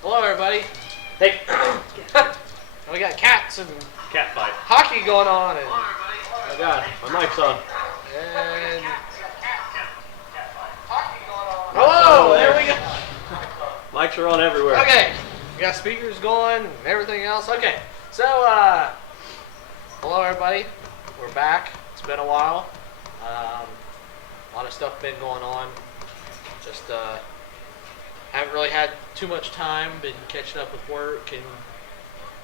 Hello, everybody. Hey, We got cats and cat fight. hockey going on, and Oh my god, my mic's on. hello. There we go. Mics are on everywhere. Okay, we got speakers going and everything else. Okay, so hello, everybody. We're back. It's been a while. A lot of stuff been going on. Just haven't really had too much time. Been catching up with work and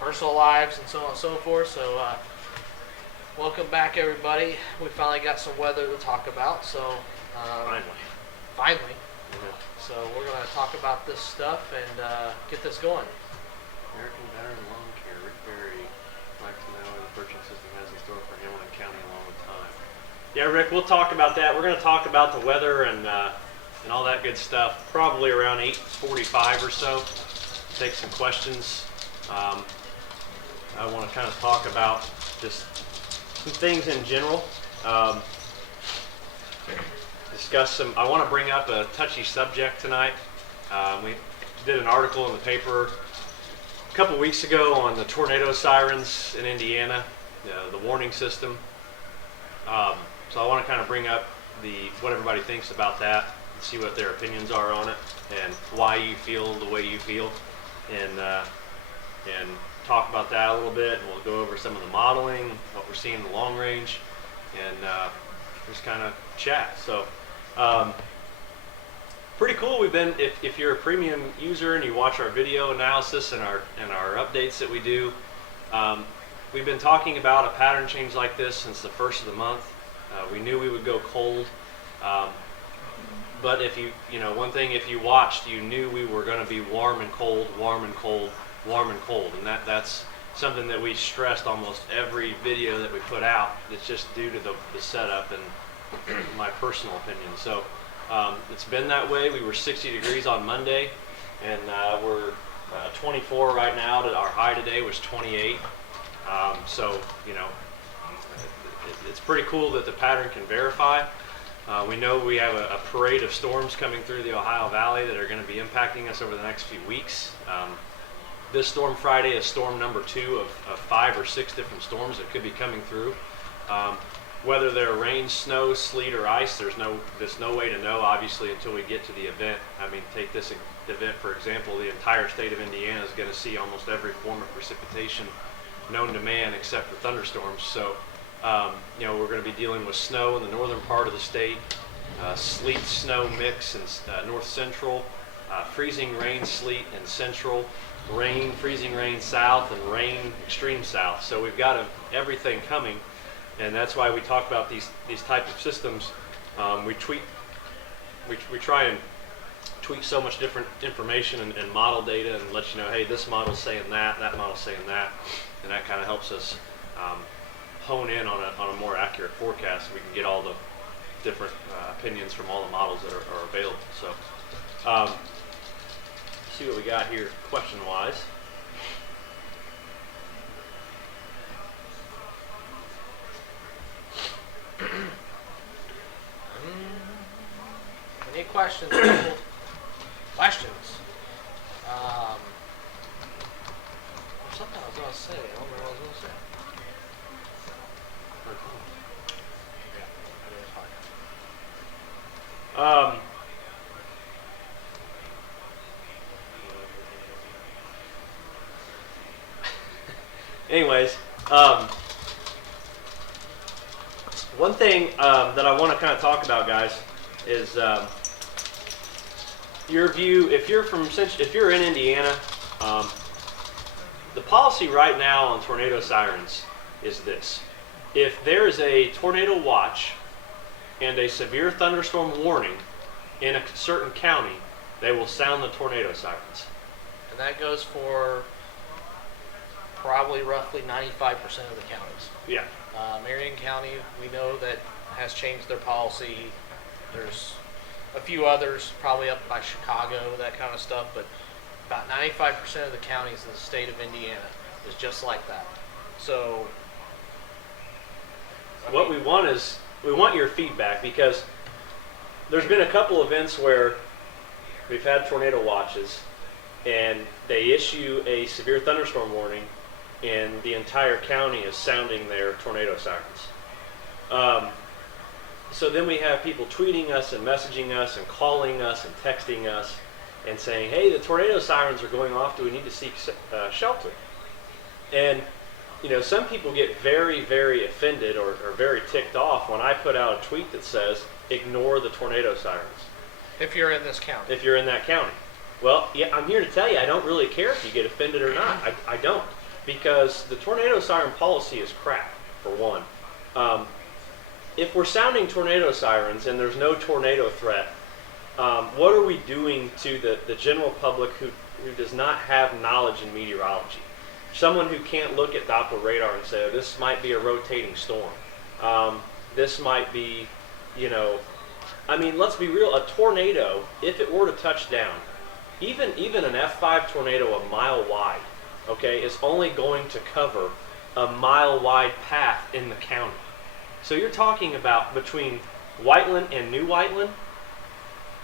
personal lives and so on and so forth. So welcome back, everybody. We finally got some weather to talk about. So finally. Yeah. So we're going to talk about this stuff and get this going. American Veteran Lawn Care, Rick Berry, like to know what the purchasing system has in store for Hamilton County along with time. Yeah, Rick, we'll talk about that. We're going to talk about the weather and all that good stuff probably around 8:45 or so. Take some questions. I want to kind of talk about just some things in general. Discuss some. I want to bring up a touchy subject tonight. We did an article in the paper a couple weeks ago on the tornado sirens in Indiana, the warning system. So I want to kind of bring up what everybody thinks about that, and see what their opinions are on it, and why you feel the way you feel, and talk about that a little bit. And we'll go over some of the modeling, what we're seeing in the long range, and just kind of chat. So. Pretty cool. We've been, if you're a premium user and you watch our video analysis and our updates that we do, we've been talking about a pattern change like this since the first of the month. We knew we would go cold, but if one thing, if you watched, you knew we were going to be warm and cold, warm and cold, warm and cold, and that's something that we stressed almost every video that we put out. It's just due to the setup and my personal opinion. So it's been that way. We were 60 degrees on Monday, and we're 24 right now. Our high today was 28. So it's pretty cool that the pattern can verify. We know we have a parade of storms coming through the Ohio Valley that are going to be impacting us over the next few weeks. This storm Friday is storm number 2 of 5 or 6 different storms that could be coming through. Whether they're rain, snow, sleet, or ice, there's no way to know, obviously, until we get to the event. I mean, take this event, for example. The entire state of Indiana is going to see almost every form of precipitation known to man except for thunderstorms. So, we're going to be dealing with snow in the northern part of the state, sleet, snow mix in north central, freezing rain, sleet in central, rain, freezing rain south, and rain extreme south. So we've got everything coming. And that's why we talk about these type of systems. We try and tweak so much different information and model data and let you know, hey, this model's saying that model's saying that, and that kind of helps us hone in on a more accurate forecast. We can get all the different opinions from all the models that are available. So, see what we got here question-wise. Any questions, people? Questions? Something I was going to say. I don't remember what I was going to say. Anyways, one thing that I want to kind of talk about, guys, is your view. If you're in Indiana, the policy right now on tornado sirens is this: if there is a tornado watch and a severe thunderstorm warning in a certain county, they will sound the tornado sirens. And that goes for probably roughly 95% of the counties. Yeah. Marion County, we know that has changed their policy. There's a few others, probably up by Chicago, that kind of stuff, but about 95% of the counties in the state of Indiana is just like that. So what we want is, we want your feedback, because there's been a couple events where we've had tornado watches and they issue a severe thunderstorm warning, and the entire county is sounding their tornado sirens. So then we have people tweeting us and messaging us and calling us and texting us and saying, hey, the tornado sirens are going off. Do we need to seek shelter? And, you know, some people get very, very offended or very ticked off when I put out a tweet that says, ignore the tornado sirens. If you're in this county. If you're in that county. Well, yeah, I'm here to tell you, I don't really care if you get offended or not. I don't. Because the tornado siren policy is crap, for one. If we're sounding tornado sirens and there's no tornado threat, what are we doing to the general public who does not have knowledge in meteorology? Someone who can't look at Doppler radar and say, oh, this might be a rotating storm. This might be, you know, I mean, let's be real, a tornado, if it were to touch down, even an F5 tornado a mile wide, okay, is only going to cover a mile wide path in the county. So you're talking about between Whiteland and New Whiteland,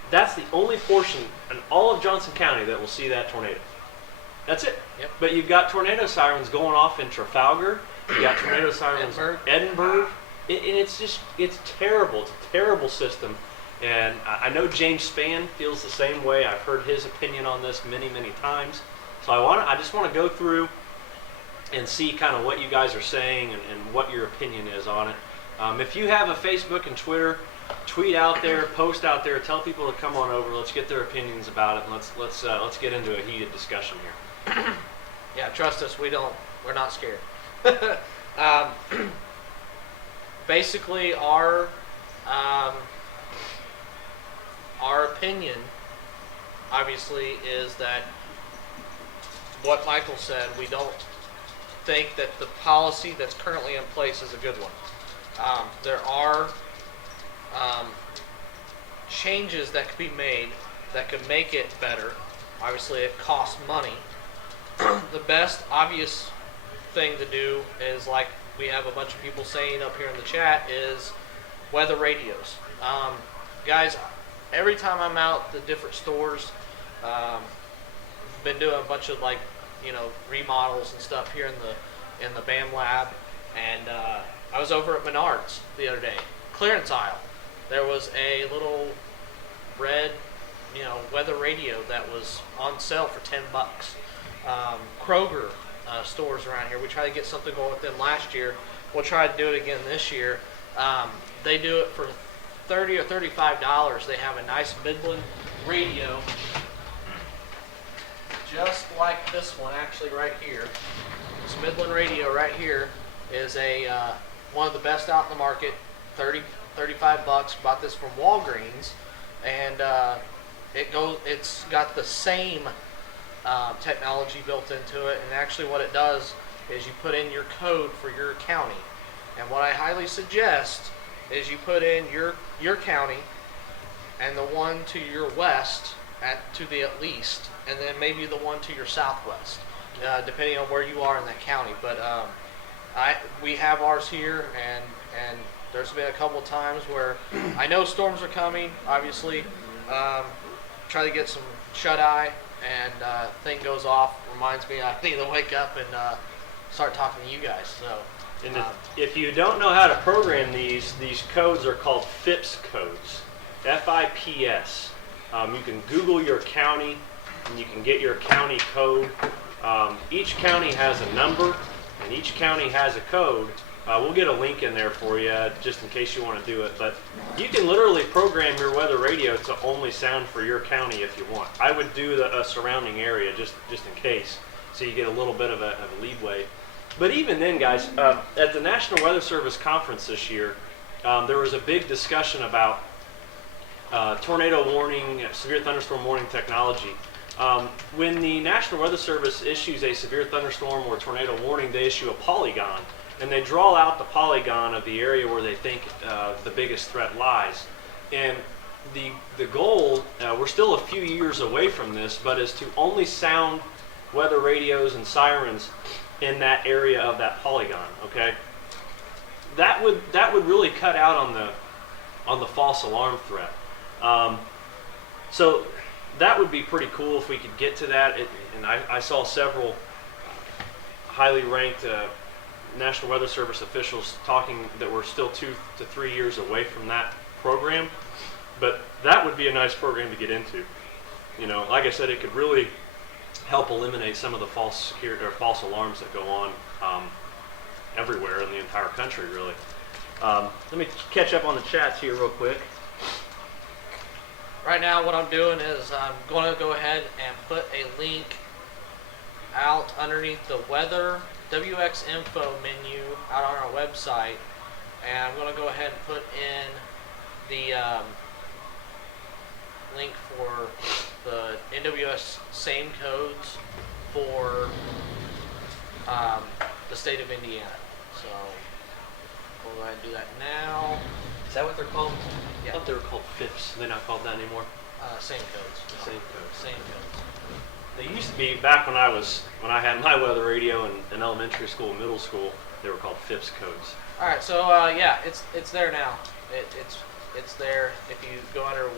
that's the only portion in all of Johnson County that will see that tornado. That's it. Yep. But you've got tornado sirens going off in Trafalgar. You've got tornado sirens in Edinburgh. And it's terrible. It's a terrible system. And I know James Spann feels the same way. I've heard his opinion on this many, many times. So I just want to go through and see kind of what you guys are saying and what your opinion is on it. If you have a Facebook and Twitter, tweet out there, post out there, tell people to come on over. Let's get their opinions about it, and let's get into a heated discussion here. Yeah, trust us, we're not scared. Basically, our opinion, obviously, is that what Michael said. We don't think that the policy that's currently in place is a good one. There are changes that could be made that could make it better. Obviously, it costs money. The best obvious thing to do is, like we have a bunch of people saying up here in the chat, is weather radios. Guys, every time I'm out the different stores, been doing a bunch of remodels and stuff here in the BAM lab, and I was over at Menards the other day, clearance aisle. There was a little red, weather radio that was on sale for $10. Kroger stores around here. We tried to get something going with them last year. We'll try to do it again this year. They do it for $30 or $35. They have a nice Midland radio, just like this one, actually, right here. This Midland radio right here is one of the best out in the market. $35. Bought this from Walgreens, and it's got the same technology built into it. And actually, what it does is you put in your code for your county. And what I highly suggest is you put in your county and the one to your west to the at least, and then maybe the one to your southwest, depending on where you are in that county. But we have ours here, and there's been a couple of times where I know storms are coming, obviously. Try to get some shut-eye, and thing goes off, reminds me I need to wake up and start talking to you guys. So, and if you don't know how to program these codes are called FIPS codes, FIPS. You can Google your county, and you can get your county code. Each county has a number, and each county has a code. We'll get a link in there for you just in case you want to do it. But you can literally program your weather radio to only sound for your county if you want. I would do a surrounding area just in case, so you get a little bit of a leeway. But even then, guys, at the National Weather Service conference this year, there was a big discussion about tornado warning, severe thunderstorm warning technology. When the National Weather Service issues a severe thunderstorm or tornado warning, they issue a polygon. And they draw out the polygon of the area where they think the biggest threat lies. And the goal, we're still a few years away from this, but is to only sound weather radios and sirens in that area of that polygon. Okay, that would really cut out on the false alarm threat. So that would be pretty cool if we could get to that. And I saw several highly ranked National Weather Service officials talking that we're still 2 to 3 years away from that program. But that would be a nice program to get into. You know, like I said, it could really help eliminate some of the false security or false alarms that go on everywhere in the entire country, really. Let me catch up on the chats here real quick. Right now what I'm doing is I'm going to go ahead and put a link out underneath the weather WX info menu out on our website, and I'm going to go ahead and put in the link for the NWS same codes for the state of Indiana. So we'll go ahead and do that now. Is that what they're called? Yeah. I thought they were called FIPS. They're not called that anymore. Same codes. Same codes. Same codes. They used to be back when I had my weather radio in elementary school, and middle school. They were called FIPS codes. All right, so yeah, it's there now. It's there. If you go under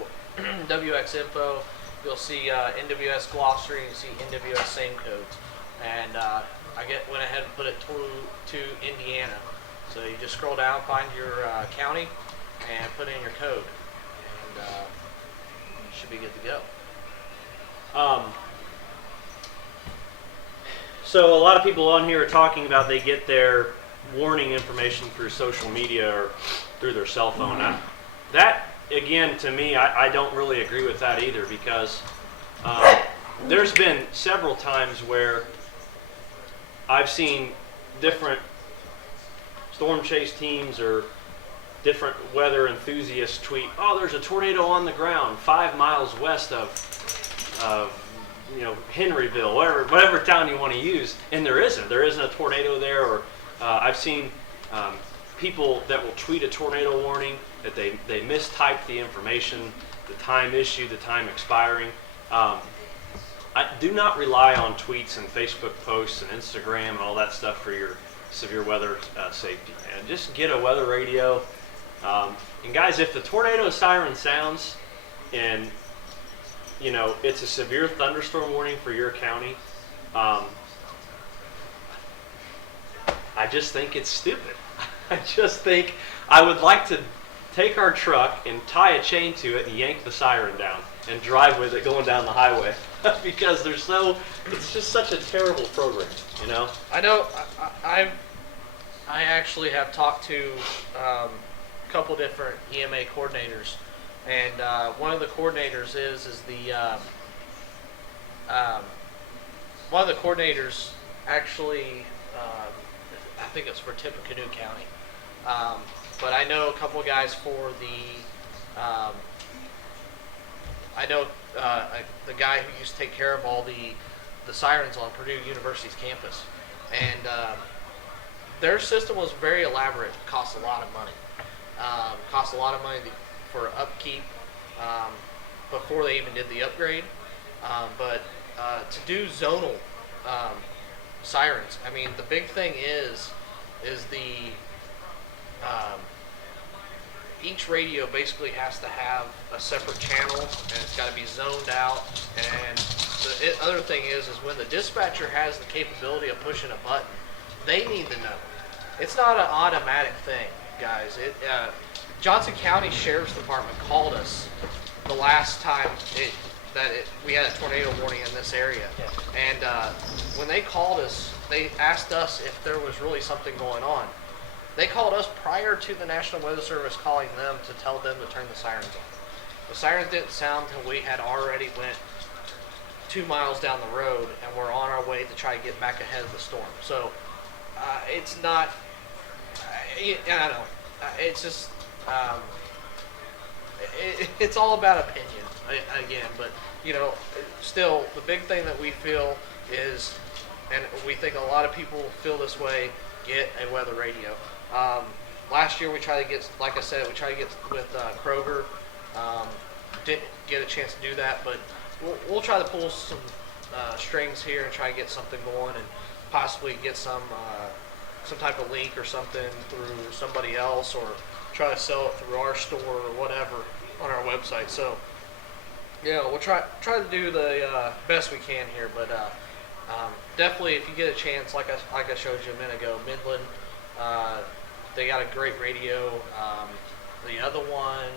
WX info, you'll see NWS glossary and you see NWS same codes. And went ahead and put it to Indiana. So you just scroll down, find your county, and put in your code, and you should be good to go. So a lot of people on here are talking about they get their warning information through social media or through their cell phone. That, again, to me, I don't really agree with that either, because there's been several times where I've seen different storm chase teams or different weather enthusiasts tweet, "Oh, there's a tornado on the ground 5 miles west of Henryville," whatever town you want to use, and there isn't a tornado there. Or I've seen people that will tweet a tornado warning that they mistyped the information, the time issued, the time expiring. I do not rely on tweets and Facebook posts and Instagram and all that stuff for your severe weather safety. And just get a weather radio. And guys, if the tornado siren sounds and it's a severe thunderstorm warning for your county, I just think it's stupid. I just think I would like to take our truck and tie a chain to it and yank the siren down and drive with it going down the highway because it's just such a terrible program, I know. I actually have talked to a couple different EMA coordinators, and one of the coordinators one of the coordinators actually, I think it's for Tippecanoe County, but I know a couple of guys for the, I know the guy who used to take care of all the sirens on Purdue University's campus, and their system was very elaborate. Cost a lot of money. Cost a lot of money for upkeep before they even did the upgrade. But to do zonal sirens, I mean, the big thing is the each radio basically has to have a separate channel, and it's got to be zoned out. And the other thing is when the dispatcher has the capability of pushing a button, they need to know. It's not an automatic thing, guys. Johnson County Sheriff's Department called us the last time we had a tornado warning in this area. Yeah. And when they called us, they asked us if there was really something going on. They called us prior to the National Weather Service calling them to tell them to turn the sirens on. The sirens didn't sound until we had already went 2 miles down the road and we're on our way to try to get back ahead of the storm. So it's not, I don't know, it's just, it's all about opinion again, but still the big thing that we feel is, and we think a lot of people feel this way, get a weather radio. Last year we tried to get, like I said, we tried to get with Kroger. Didn't get a chance to do that, but we'll try to pull some strings here and try to get something going, and possibly get some type of link or something through somebody else, or try to sell it through our store or whatever on our website. So Yeah, we'll try to do the best we can here, but definitely if you get a chance, like I showed you a minute ago, Midland, uh, they got a great radio. The other one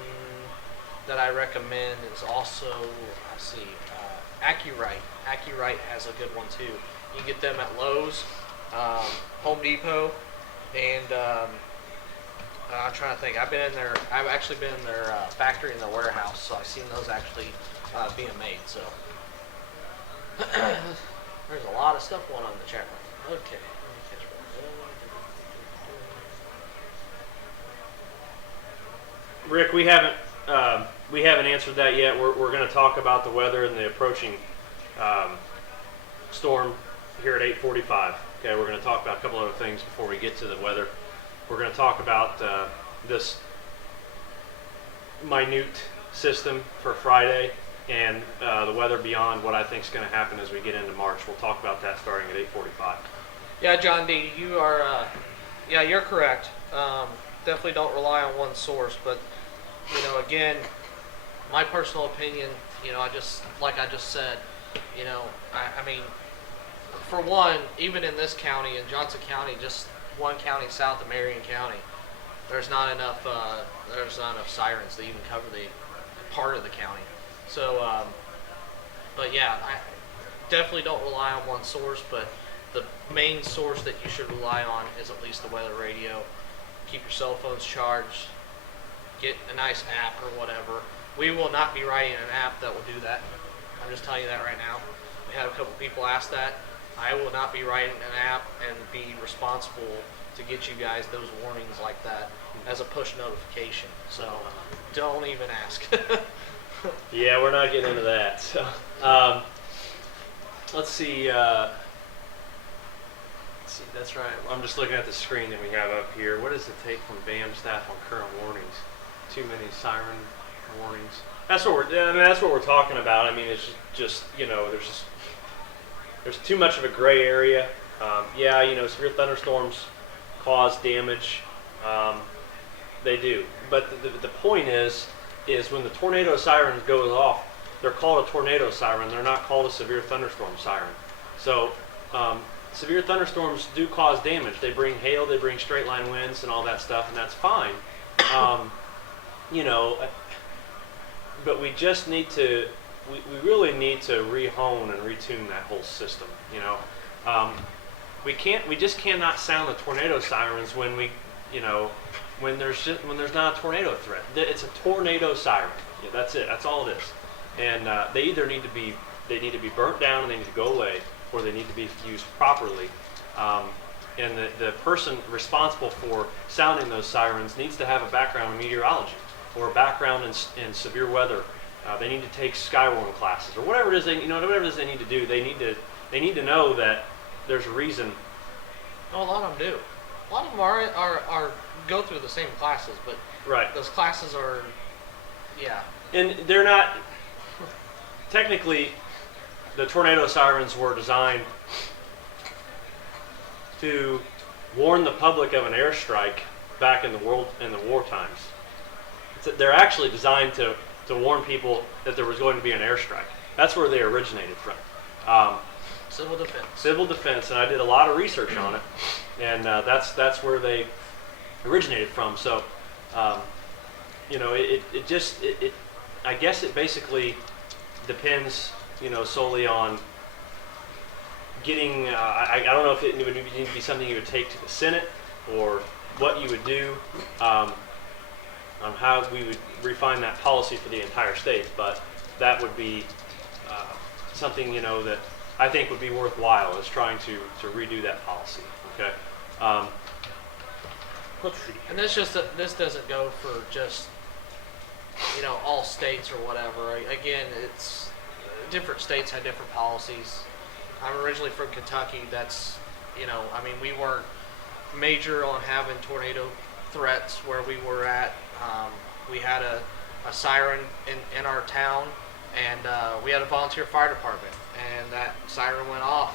that I recommend is also, let's see, Accurite. Accurite has a good one too. You can get them at Lowe's, Home Depot, and I'm trying to think. I've actually been in their factory in their warehouse, so I've seen those actually being made. So there's a lot of stuff going on in the chat room. Okay. Let me catch one. Rick, we haven't answered that yet. We're going to talk about the weather and the approaching storm here at 8:45. Okay, we're going to talk about a couple other things before we get to the weather. We're going to talk about this minute system for Friday and the weather beyond what I think is going to happen as we get into March. We'll talk about that starting at 8:45. Yeah, John D, you are. Yeah, you're correct. Definitely don't rely on one source, but again, my personal opinion. I just said. I mean, for one, even in this county, in Johnson County, just one county south of Marion County, there's not enough sirens to even cover the part of the county. So, but yeah, I definitely don't rely on one source, but the main source that you should rely on is at least the weather radio. Keep your cell phones charged. Get a nice app or whatever. We will not be writing an app that will do that. I'm just telling you that right now. We had a couple people ask that. I will not be writing an app and be responsible to get you guys those warnings like that as a push notification. So don't even ask. Yeah, we're not getting into that. So, let's see. That's right. I'm just looking at the screen that we have up here. What does it take from BAM staff on current warnings? Too many siren warnings. That's what we're talking about. I mean, it's just there's too much of a gray area. Severe thunderstorms cause damage. They do. But the point is when the tornado siren goes off, they're called a tornado siren. They're not called a severe thunderstorm siren. So severe thunderstorms do cause damage. They bring hail, they bring straight line winds and all that stuff, and that's fine. But we just need to, we really need to rehone and retune that whole system. We just cannot sound the tornado sirens when when there's not a tornado threat. It's a tornado siren. Yeah, that's it. That's all it is. And they either need to be burnt down and they need to go away, or they need to be used properly. And the person responsible for sounding those sirens needs to have a background in meteorology or a background in severe weather. They need to take Skywarn classes or whatever it is whatever it is they need to do. They need to know that there's a reason. Oh, a lot of them do. A lot of them are go through the same classes, but right. Those classes are, yeah. And they're not technically. The tornado sirens were designed to warn the public of an airstrike back in the war times. They're actually designed to warn people that there was going to be an airstrike. That's where they originated from. Civil defense. Civil defense, and I did a lot of research on it, and that's where they originated from. So, I guess it basically depends, solely on getting. I don't know if it would need to be something you would take to the Senate or what you would do. On how we would refine that policy for the entire state, but that would be something that I think would be worthwhile, is trying to redo that policy. Okay. Let's see. And this doesn't go for just all states or whatever. Again, it's different states have different policies. I'm originally from Kentucky. That's we weren't major on having tornado threats where we were at. We had a siren in our town, and we had a volunteer fire department, and that siren went off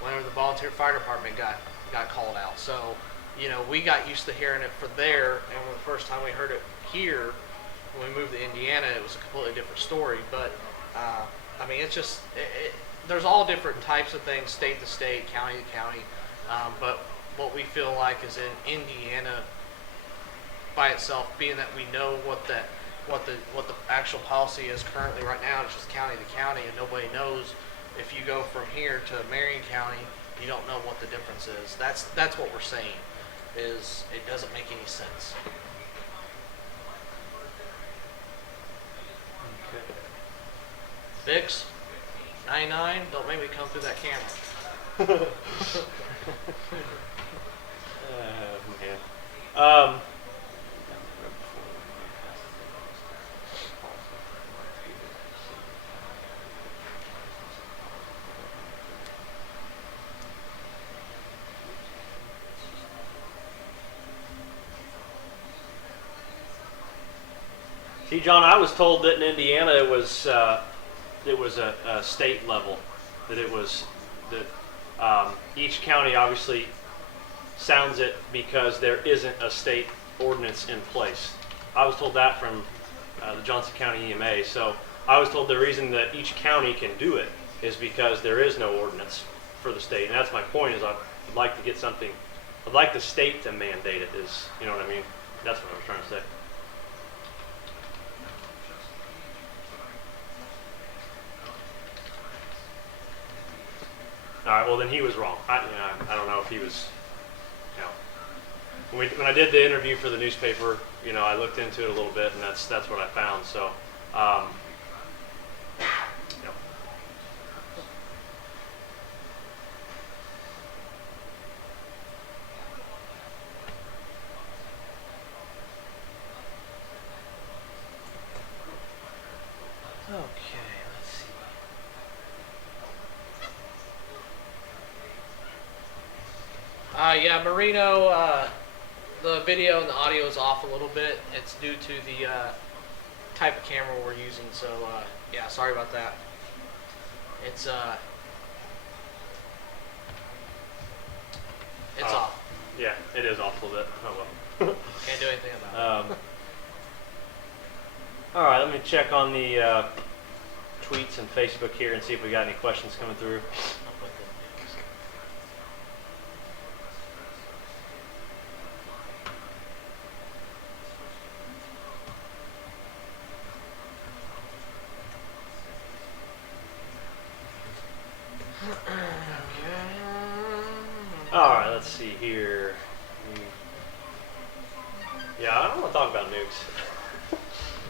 whenever the volunteer fire department got called out. So, we got used to hearing it for there, and when the first time we heard it here, when we moved to Indiana, it was a completely different story. But I mean, it's just there's all different types of things, state to state, county to county. But what we feel like is in Indiana by itself, being that we know what the actual policy is currently right now, it's just county to county, and nobody knows if you go from here to Marion County, you don't know what the difference is. That's what we're saying, is it doesn't make any sense. Bix, 99, don't make me come through that camera. Man. See, John, I was told that in Indiana it was a state level, that it was that each county obviously sounds it because there isn't a state ordinance in place. I was told that from the Johnson County EMA. So I was told the reason that each county can do it is because there is no ordinance for the state. And that's my point, is I'd like to get something, I'd like the state to mandate it, is, you know what I mean? That's what I was trying to say. All right, well then he was wrong. I don't know if he was, you know, when I did the interview for the newspaper, you know, I looked into it a little bit, and that's what I found. So, yep. Okay, let's see. Yeah, Marino, the video and the audio is off a little bit. It's due to the type of camera we're using, so yeah, sorry about that. It's off. Yeah, it is off a little bit. Oh well. Can't do anything about it. All right, let me check on the tweets and Facebook here and see if we got any questions coming through. All right, let's see here. Yeah, I don't want to talk about nukes.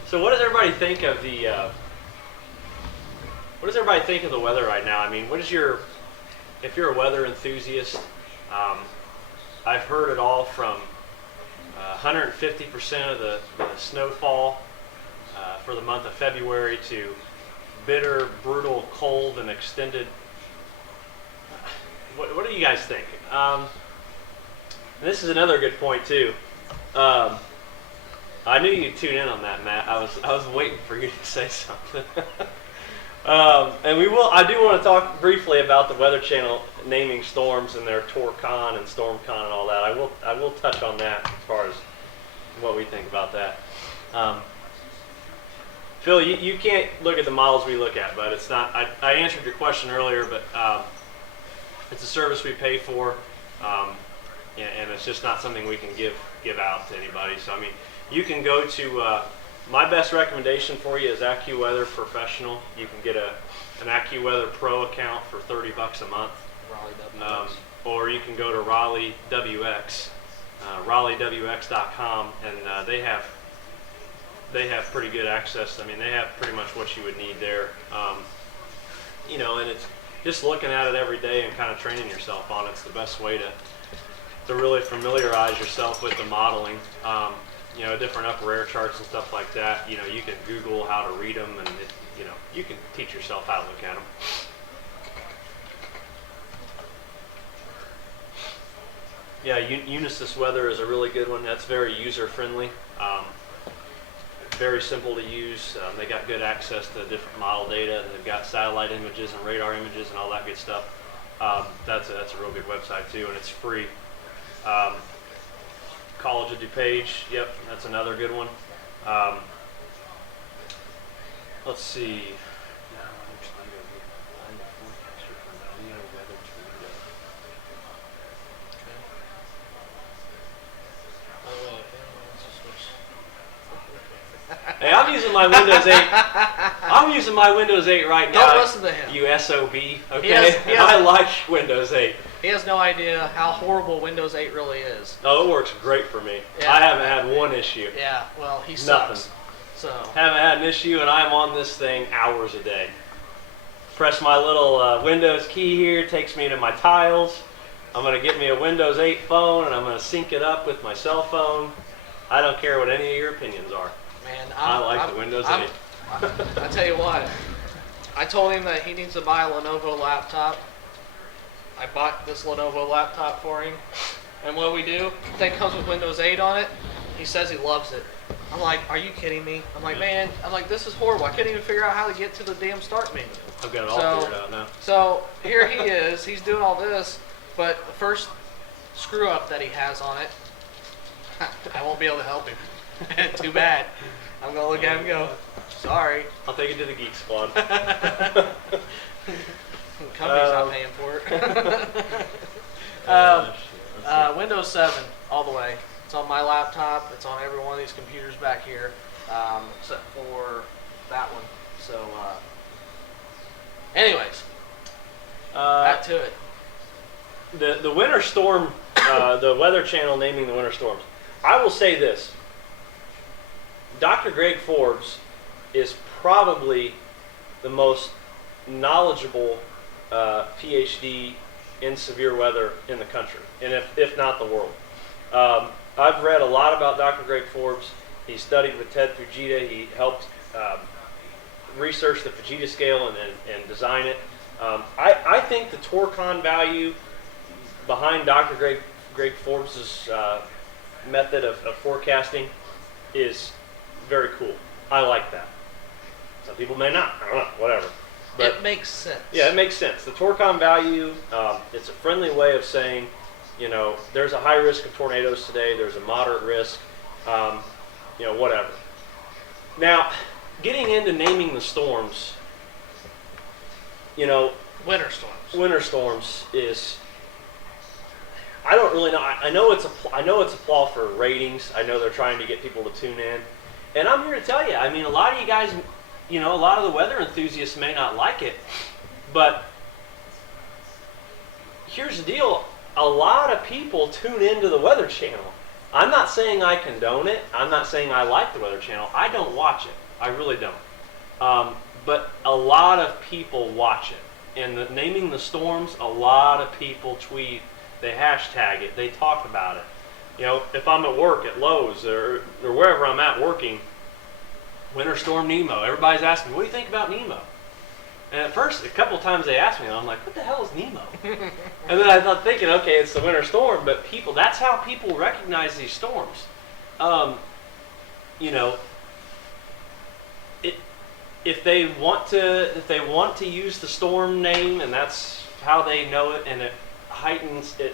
So, what does everybody think of the? What does everybody think of the weather right now? I mean, what is your? If you're a weather enthusiast, I've heard it all from 150% of the snowfall for the month of February to bitter, brutal, cold, and extended. What do you guys think? This is another good point too. I knew you'd tune in on that, Matt. I was waiting for you to say something. And we will. I do want to talk briefly about the Weather Channel naming storms and their TorCon and StormCon and all that. I will touch on that as far as what we think about that. Phil, you can't look at the models we look at, but it's not. I answered your question earlier, but it's a service we pay for, and it's just not something we can give out to anybody. So I mean, you can go to. My best recommendation for you is AccuWeather Professional. You can get an AccuWeather Pro account for $30 a month. Raleigh WX. Or you can go to Raleigh WX, RaleighWX.com, and they have pretty good access. I mean, they have pretty much what you would need there. You know, and it's just looking at it every day and kind of training yourself on it's the best way to really familiarize yourself with the modeling. You know, different upper air charts and stuff like that. You know, you can Google how to read them, and you know, you can teach yourself how to look at them. Yeah, Unisys Weather is a really good one. That's very user friendly. Very simple to use. They got good access to different model data, and they've got satellite images and radar images and all that good stuff. That's a real good website too, and it's free. College of DuPage, yep, that's another good one. Let's see. I'm using my Windows 8. I'm using my Windows 8 right now. Don't listen to him. You SOB, okay? He has- I like Windows 8. He has no idea how horrible Windows 8 really is. Oh, it works great for me. Yeah. I haven't had one issue. Yeah, well, he sucks. Nothing. So, Haven't had an issue, and I'm on this thing hours a day. Press my little Windows key here, takes me to my tiles. I'm going to get me a Windows 8 phone, and I'm going to sync it up with my cell phone. I don't care what any of your opinions are. man, I like the Windows 8. I tell you what, I told him that he needs to buy a Lenovo laptop. I bought this Lenovo laptop for him. And what we do, the thing comes with Windows 8 on it. He says he loves it. I'm like, are you kidding me? I'm like, man, this is horrible. I couldn't even figure out how to get to the damn start menu. I've got it all figured out now. So here he is. He's doing all this, but the first screw up that he has on it, I won't be able to help him. Too bad. I'm going to look at him and go, sorry. I'll take it to the Geek Squad. The company's not paying for it. Windows 7 all the way. It's on my laptop. It's on every one of these computers back here, except for that one. So, anyways, back to it. The winter storm, the Weather Channel naming the winter storms. I will say this. Dr. Greg Forbes is probably the most knowledgeable PhD in severe weather in the country, and if not the world. I've read a lot about Dr. Greg Forbes. He studied with Ted Fujita. He helped research the Fujita scale and design it. I think the Torcon value behind Dr. Greg Forbes' method of forecasting is very cool. I like that. Some people may not. I don't know. Whatever. But It makes sense. yeah, it makes sense. The Torcon value, it's a friendly way of saying, there's a high risk of tornadoes today. There's a moderate risk. Whatever. Now, getting into naming the storms, Winter storms. winter storms is. I don't really know. I know it's a flaw for ratings. I know they're trying to get people to tune in, and I'm here to tell you. I mean, a lot of you guys, a lot of the weather enthusiasts may not like it, but here's the deal. A lot of people tune into the Weather Channel. I'm not saying I condone it. I'm not saying I like the Weather Channel. I don't watch it. I really don't. But a lot of people watch it. And naming the storms, a lot of people tweet. They hashtag it. They talk about it. If I'm at work at Lowe's or wherever I'm at working, Winter Storm Nemo. Everybody's asking, what do you think about Nemo? And at first, a couple of times they asked me, and I'm like, what the hell is Nemo? And then I thought, thinking, okay, it's the winter storm, but that's how people recognize these storms. If they want to use the storm name, and that's how they know it, and it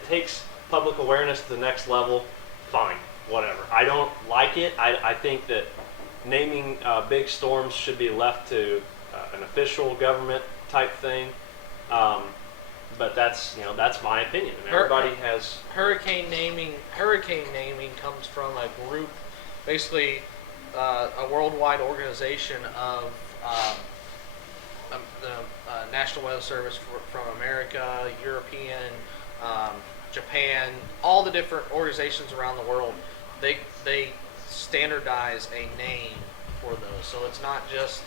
takes public awareness to the next level, fine, whatever. I don't like it. I think that naming big storms should be left to an official government type thing, but that's my opinion, and everybody has. Hurricane naming comes from a group, basically a worldwide organization of the National Weather Service from America, European, Japan, all the different organizations around the world. They standardize a name for those, so it's not just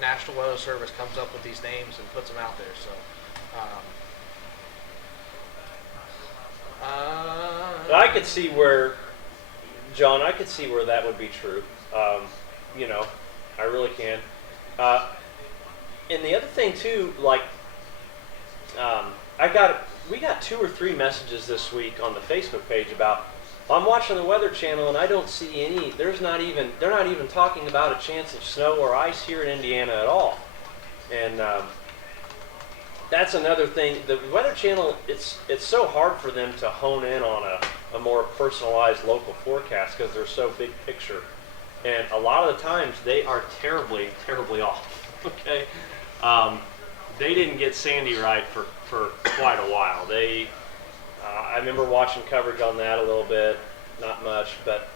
National Weather Service comes up with these names and puts them out there. So, I could see where, John, that would be true. I really can. And the other thing too, we got 2 or 3 messages this week on the Facebook page about, I'm watching the Weather Channel and I don't see any. They're not even talking about a chance of snow or ice here in Indiana at all. And that's another thing. The Weather Channel, it's so hard for them to hone in on a more personalized local forecast because they're so big picture. And a lot of the times they are terribly, terribly off. Okay, they didn't get Sandy right for quite a while. I remember watching coverage on that a little bit, not much, but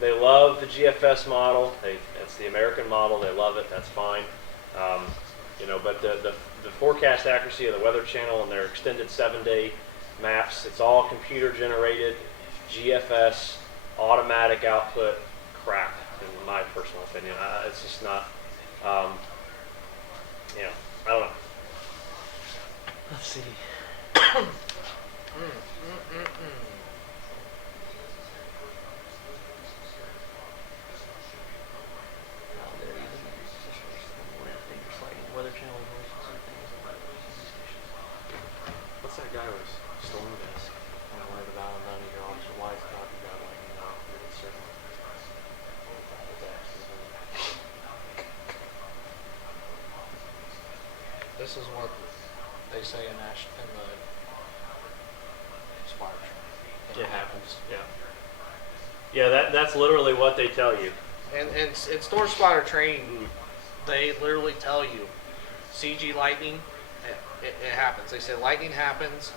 they love the GFS model. It's the American model. They love it. That's fine. But the forecast accuracy of the Weather Channel and their extended 7-day maps, it's all computer generated, GFS, automatic output crap, in my personal opinion. It's just not, I don't know. Let's see. Weather Channel. What's that guy with Storm Desk? I'm worried about none of your officer wise copy about lightning off with certain. This is what they say in the Spark. It happens. Yeah. Yeah, that's literally what they tell you. And in Storm Spotter training, they literally tell you, CG lightning, it happens. They say lightning happens.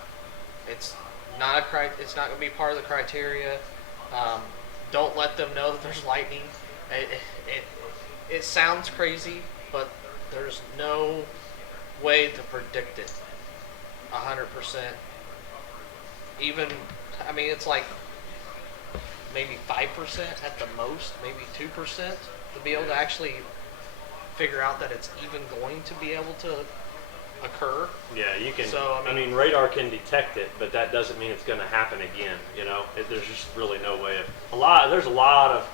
It's not it's not going to be part of the criteria. Don't let them know that there's lightning. It sounds crazy, but there's no way to predict it 100%. Even, I mean, it's like maybe 5% at the most, maybe 2% to be able to actually figure out that it's even going to be able to occur. Yeah, you can. So, I mean, radar can detect it, but that doesn't mean it's going to happen again. There's just really no way of. There's a lot of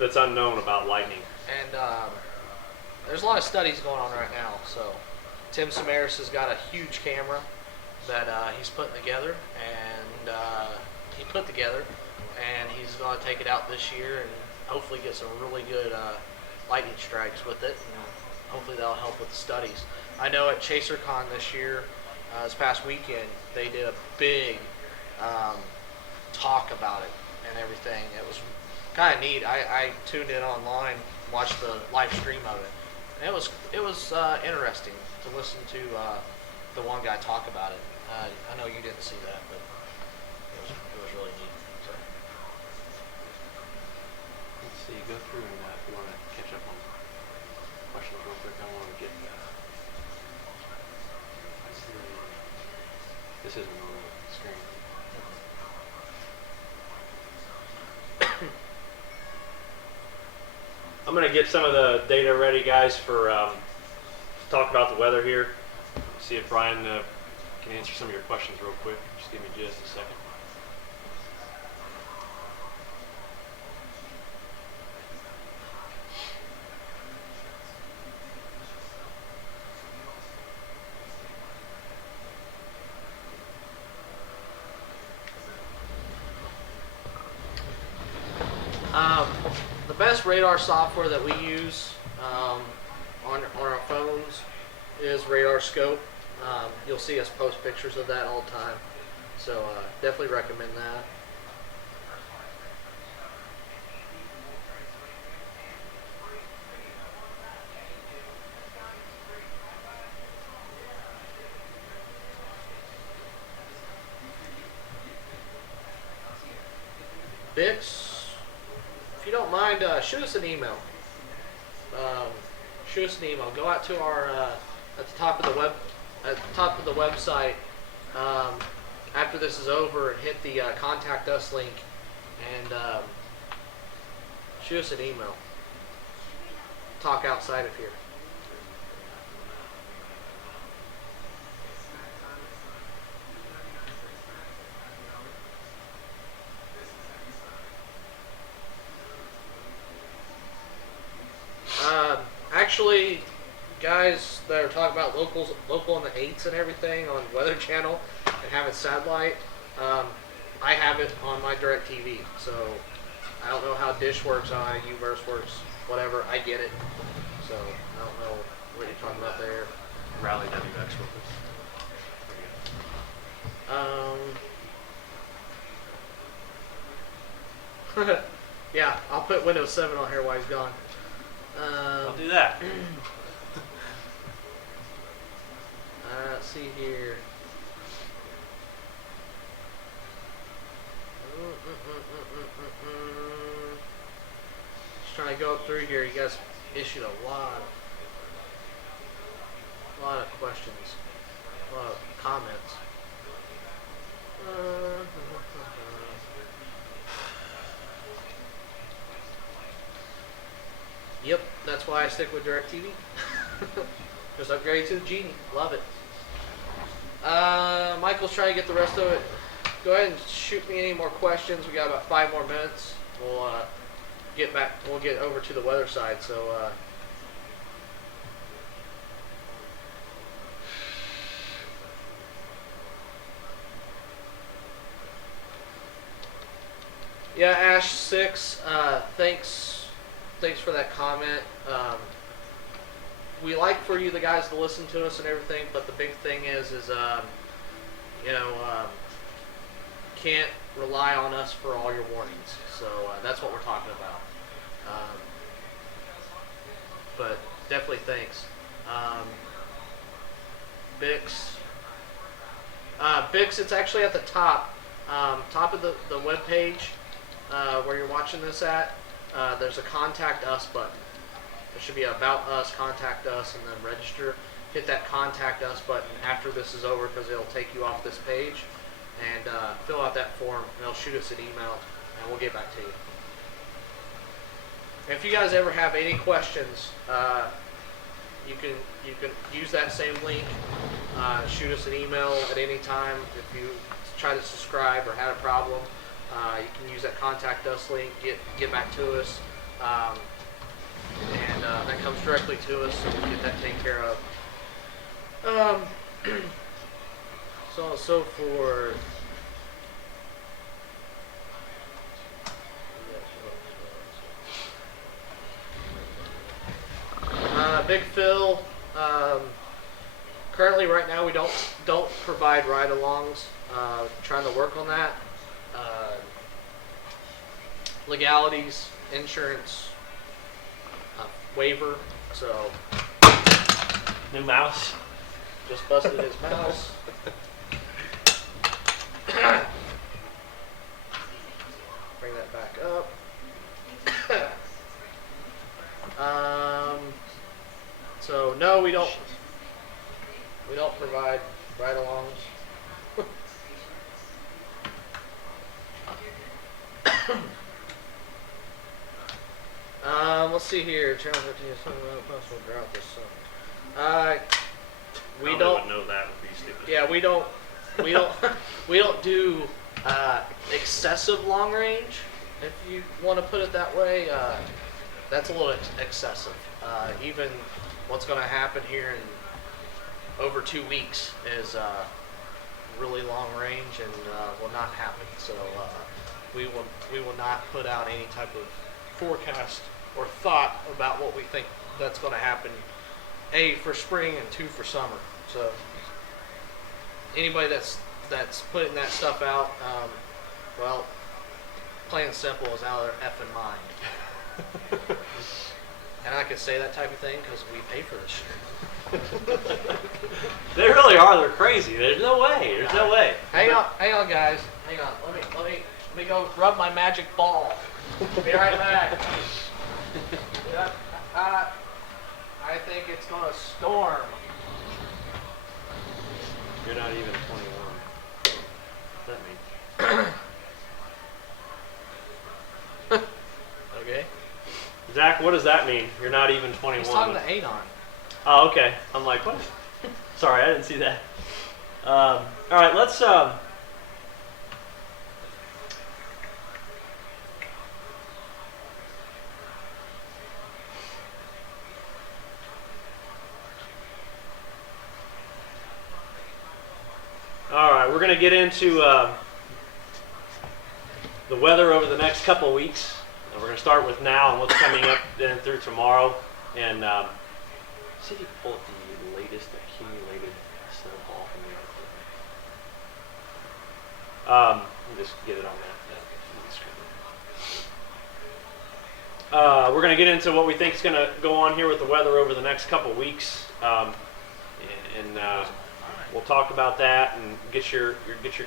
that's unknown about lightning. And there's a lot of studies going on right now. So Tim Samaras has got a huge camera that he's putting together, and he's going to take it out this year and hopefully get some really good lightning strikes with it. And hopefully that'll help with the studies. I know at ChaserCon this year, this past weekend, they did a big talk about it and everything. It was kind of neat. I tuned in online, watched the live stream of it, and it was interesting to listen to the one guy talk about it. I know you didn't see that, but it was really neat. So. Let's see. Go through and if you want to catch up on questions real quick, I want to get. This isn't on the screen. I'm going to get some of the data ready, guys, for talk about the weather here. See if Brian can answer some of your questions real quick. Just give me just a second. The best radar software that we use on our phones is Radar Scope. You'll see us post pictures of that all the time. So definitely recommend that. Bix, if you don't mind, shoot us an email. Go out to our at the top of the website after this is over, and hit the contact us link, and shoot us an email. Talk outside of here. Actually, guys that are talking about local on the 8s and everything on Weather Channel and having satellite, I have it on my DirecTV. So I don't know how Dish works, how Uverse works, whatever. I get it. So I don't know what you're talking about there. Rally WX real quick. Yeah, I'll put Windows 7 on here while he's gone. I'll do that. Let's see here. Just trying to go up through here. You guys issued a lot of questions, a lot of comments. Yep, that's why I stick with DirecTV. Just upgrade to the Genie. Love it. Michael's trying to get the rest of it. Go ahead and shoot me any more questions. We got about 5 more minutes. We'll get back. We'll get over to the weather side. So. Yeah, Ash6, thanks for that comment. We like for you, the guys, to listen to us and everything, but the big thing is can't rely on us for all your warnings. So that's what we're talking about. But definitely thanks. Bix. Bix, it's actually at the top of the web page. Where you're watching this at, there's a contact us button. There should be a about us, contact us, and then register. Hit that contact us button after this is over, because it'll take you off this page, and fill out that form, and they'll shoot us an email, and we'll get back to you. If you guys ever have any questions, you can use that same link. Shoot us an email at any time if you try to subscribe or had a problem. You can use that contact us link, get back to us, and that comes directly to us, so we'll get that taken care of. So on and so forth. Big Phil. Currently, right now, we don't provide ride-alongs. Trying to work on that. Legalities, insurance, waiver. So New mouse. just busted his mouse. Bring that back up. So no, we don't provide ride-alongs. Let's see here. Channel 15 is something about possible drought this summer. We don't know that would be stupid. Yeah, we don't we don't do excessive long range, if you want to put it that way. That's a little excessive. Even what's going to happen here in over 2 weeks is really long range and will not happen. So we will not put out any type of forecast or thought about what we think that's going to happen. A, for spring, and 2, for summer. So anybody that's putting that stuff out, well, plain and simple, is out of their effing mind. And I can say that type of thing because we pay for this shit. They really are. They're crazy. There's no way. There's no way. Hang on, guys. Hang on. Let me go rub my magic ball. Be right back. Yeah, I think it's gonna storm. You're not even 21. What's that mean? Okay. Zach, what does that mean? You're not even 21. He's talking to Anon. Oh, okay. I'm like, what? Sorry, I didn't see that. All right, let's. All right, we're going to get into the weather over the next couple weeks. We're going to start with now and what's coming up then through tomorrow. And see if you can pull up the latest accumulated snowfall from the Let me just get it on that. We're going to get into what we think is going to go on here with the weather over the next couple weeks. We'll talk about that and get your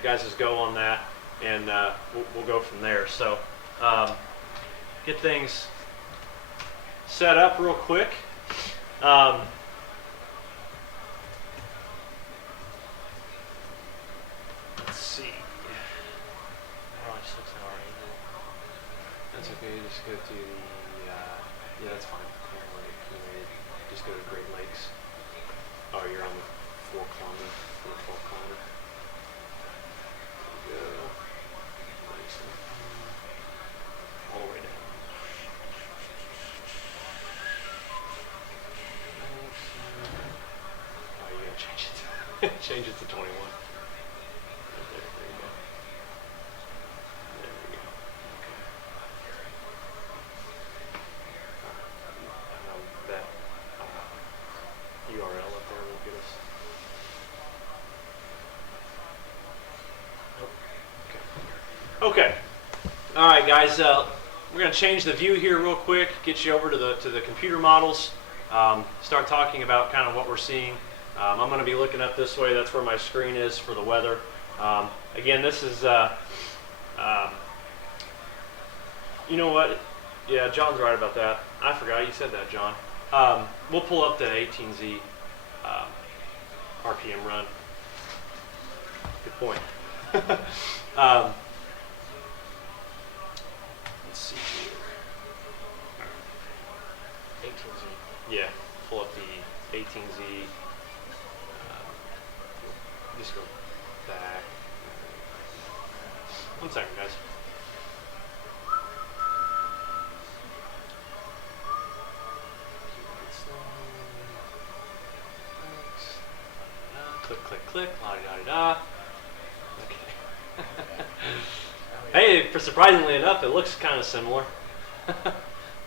guys' go on that, and we'll go from there. So get things set up real quick. Let's see. That's okay. Just go to the. Yeah, that's fine. Just go to Great Lakes. Oh, you're on the 4 kilometer, 12 kilometer. There you go. Nice. All the way down. Oh, you gotta change it. Change it to 21. Right there. There you go. There we go. Okay. I know that URL up there will get us. Okay. All right, guys. We're going to change the view here real quick. Get you over to the computer models. Start talking about kind of what we're seeing. I'm going to be looking up this way. That's where my screen is for the weather. Again, this is. You know what? Yeah, John's right about that. I forgot you said that, John. We'll pull up the 18Z RPM run. Good point. Let's see here. 18Z. Yeah, pull up the 18Z. Just go back. 1 second, guys. Click, click, click, la-di-da-di-da. Okay. Hey, surprisingly enough, it looks kind of similar.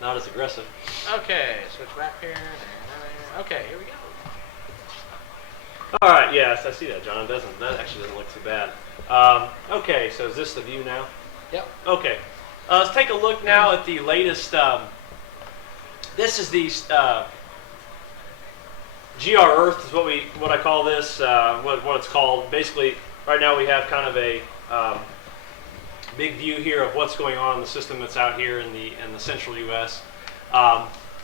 Not as aggressive. Okay, switch back here. Okay, here we go. All right, yes, I see that, John. That actually doesn't look too bad. Okay, so is this the view now? Yep. Okay. Let's take a look now at the latest. This is the GR Earth is what I call this. What it's called. Basically, right now we have kind of a big view here of what's going on in the system that's out here in the central U.S.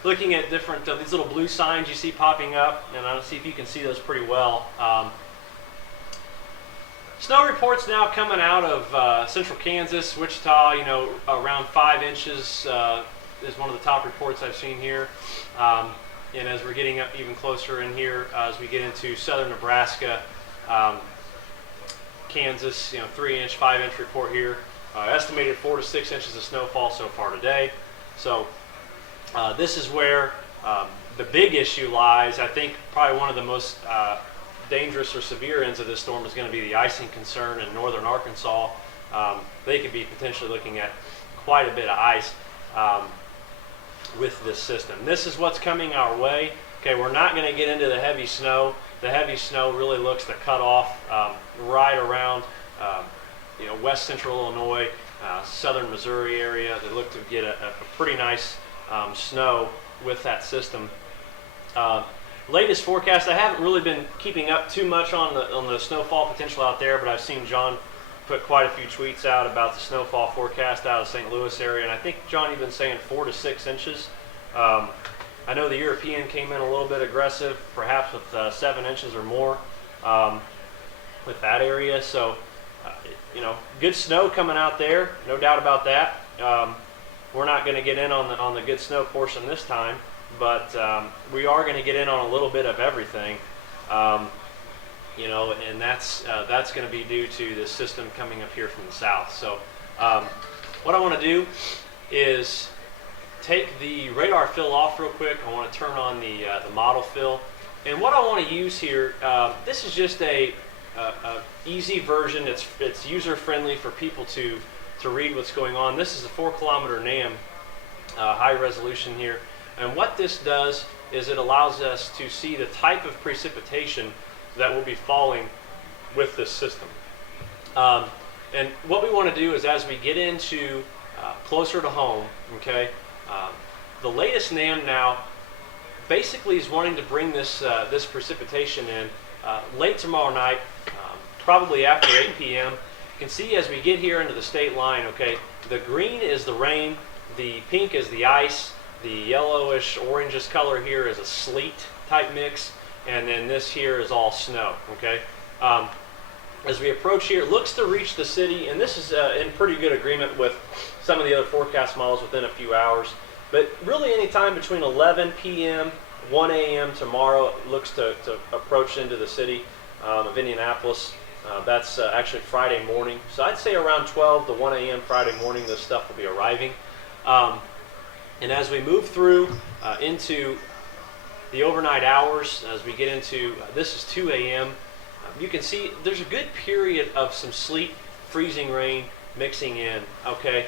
Looking at different these little blue signs you see popping up, and I'll see if you can see those pretty well. Snow reports now coming out of central Kansas, Wichita. You know, around 5 inches is one of the top reports I've seen here. And as we're getting up even closer in here, as we get into southern Nebraska, Kansas, 3-inch, 5-inch report here. Estimated 4 to 6 inches of snowfall so far today. So this is where the big issue lies. I think probably one of the most dangerous or severe ends of this storm is going to be the icing concern in northern Arkansas. They could be potentially looking at quite a bit of ice with this system. This is what's coming our way. Okay, we're not going to get into the heavy snow. The heavy snow really looks to cut off right around west central Illinois, southern Missouri area. They look to get a pretty nice snow with that system. Latest forecast, I haven't really been keeping up too much on the snowfall potential out there, but I've seen John put quite a few tweets out about the snowfall forecast out of St. Louis area, and I think, John, you've been saying 4 to 6 inches. I know the European came in a little bit aggressive, perhaps with 7 inches or more with that area. So, good snow coming out there, no doubt about that. We're not going to get in on the good snow portion this time, but we are going to get in on a little bit of everything. And that's going to be due to the system coming up here from the south. So what I want to do is take the radar fill off real quick. I want to turn on the model fill. And what I want to use here, this is just a easy version. It's user friendly for people to read what's going on. This is a 4-kilometer NAM high resolution here. And what this does is it allows us to see the type of precipitation that will be falling with this system. And what we want to do is, as we get into closer to home, okay, the latest NAM now basically is wanting to bring this precipitation in late tomorrow night, probably after 8 p.m. You can see as we get here into the state line, okay, the green is the rain, the pink is the ice, The yellowish orangish color here is a sleet type mix, and then this here is all snow. Okay. As we approach here, it looks to reach the city, and this is in pretty good agreement with some of the other forecast models within a few hours. But really any time between 11 p.m., 1 a.m. tomorrow, it looks to approach into the city of Indianapolis. That's actually Friday morning. So I'd say around 12 to 1 a.m. Friday morning, this stuff will be arriving. And as we move through into the overnight hours, as we get into, this is 2 a.m., you can see there's a good period of some sleet, freezing rain mixing in, okay?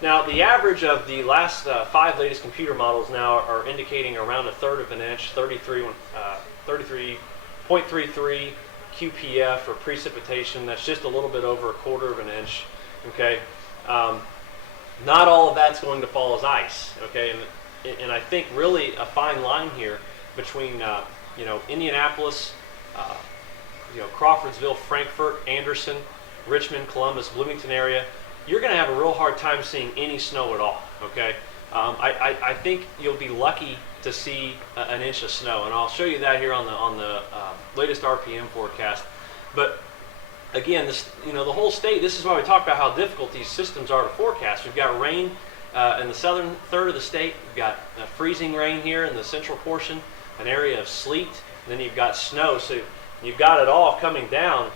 Now, the average of the last 5 latest computer models now are indicating around 1/3 of an inch, 33.33 QPF or precipitation. That's just a little bit over 1/4 of an inch, okay? Not all of that's going to fall as ice, okay? And I think really a fine line here between, Indianapolis, Crawfordsville, Frankfort, Anderson, Richmond, Columbus, Bloomington area, you're going to have a real hard time seeing any snow at all, okay? I think you'll be lucky to see an inch of snow, and I'll show you that here on the latest RPM forecast. But again, the whole state, this is why we talk about how difficult these systems are to forecast. We've got rain in the southern third of the state. We've got freezing rain here in the central portion, an area of sleet, and then you've got snow. So you've got it all coming down,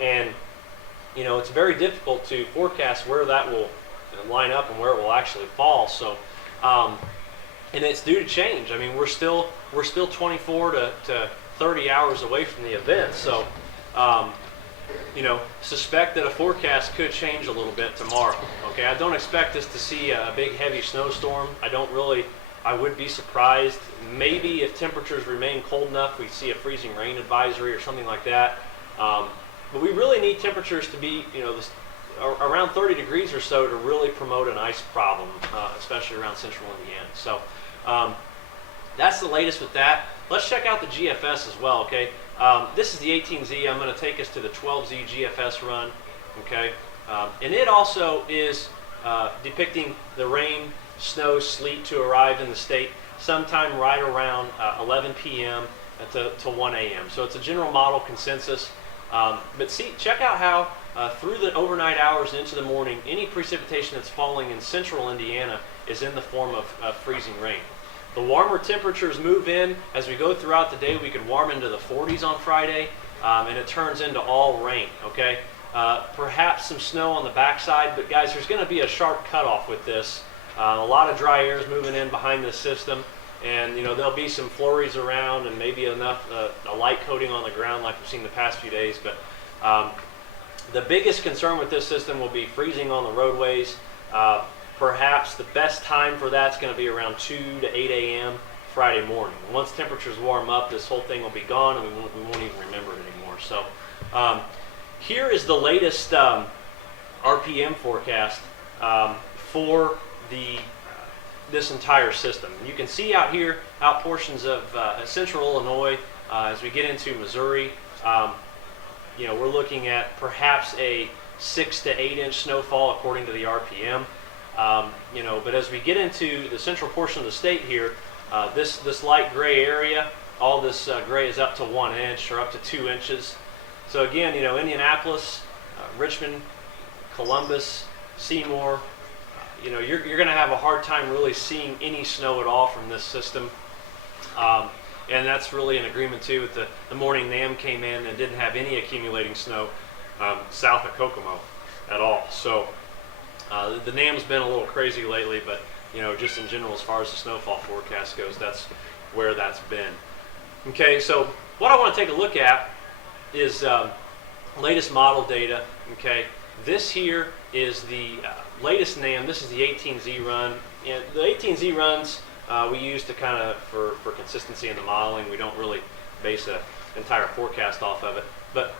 and it's very difficult to forecast where that will line up and where it will actually fall. So, and it's due to change. I mean, we're still 24 to 30 hours away from the event. So, suspect that a forecast could change a little bit tomorrow. Okay, I don't expect us to see a big heavy snowstorm. I would be surprised. Maybe if temperatures remain cold enough, we see a freezing rain advisory or something like that. But we really need temperatures to be, around 30 degrees or so to really promote an ice problem, especially around central Indiana. So that's the latest with that. Let's check out the GFS as well, okay? This is the 18Z. I'm going to take us to the 12Z GFS run, okay? And it also is depicting the rain, snow, sleet to arrive in the state sometime right around 11 p.m. to 1 a.m. So it's a general model consensus. But check out how through the overnight hours and into the morning, any precipitation that's falling in central Indiana is in the form of freezing rain. The warmer temperatures move in as we go throughout the day. We could warm into the 40s on Friday, and it turns into all rain, okay? Perhaps some snow on the backside, but guys, there's going to be a sharp cutoff with this. A lot of dry air is moving in behind this system, and there'll be some flurries around and maybe enough a light coating on the ground like we've seen the past few days. But the biggest concern with this system will be freezing on the roadways. Perhaps the best time for that's going to be around 2 to 8 a.m. Friday morning. Once temperatures warm up, this whole thing will be gone, and we won't even remember it anymore. So here is the latest RPM forecast for this entire system. You can see out here, out portions of central Illinois, as we get into Missouri, we're looking at perhaps a 6 to 8 inch snowfall according to the RPM. But as we get into the central portion of the state here, this light gray area, all this gray is up to 1 inch or up to 2 inches. So again, Indianapolis, Richmond, Columbus, Seymour, you're going to have a hard time really seeing any snow at all from this system. And that's really in agreement too with the morning NAM came in and didn't have any accumulating snow south of Kokomo at all. So the NAM's been a little crazy lately, but just in general as far as the snowfall forecast goes, that's where that's been. Okay, so what I want to take a look at is latest model data. Okay, this here is the latest NAM. This is the 18Z run. And the 18Z runs we use to kind of for consistency in the modeling. We don't really base an entire forecast off of it. But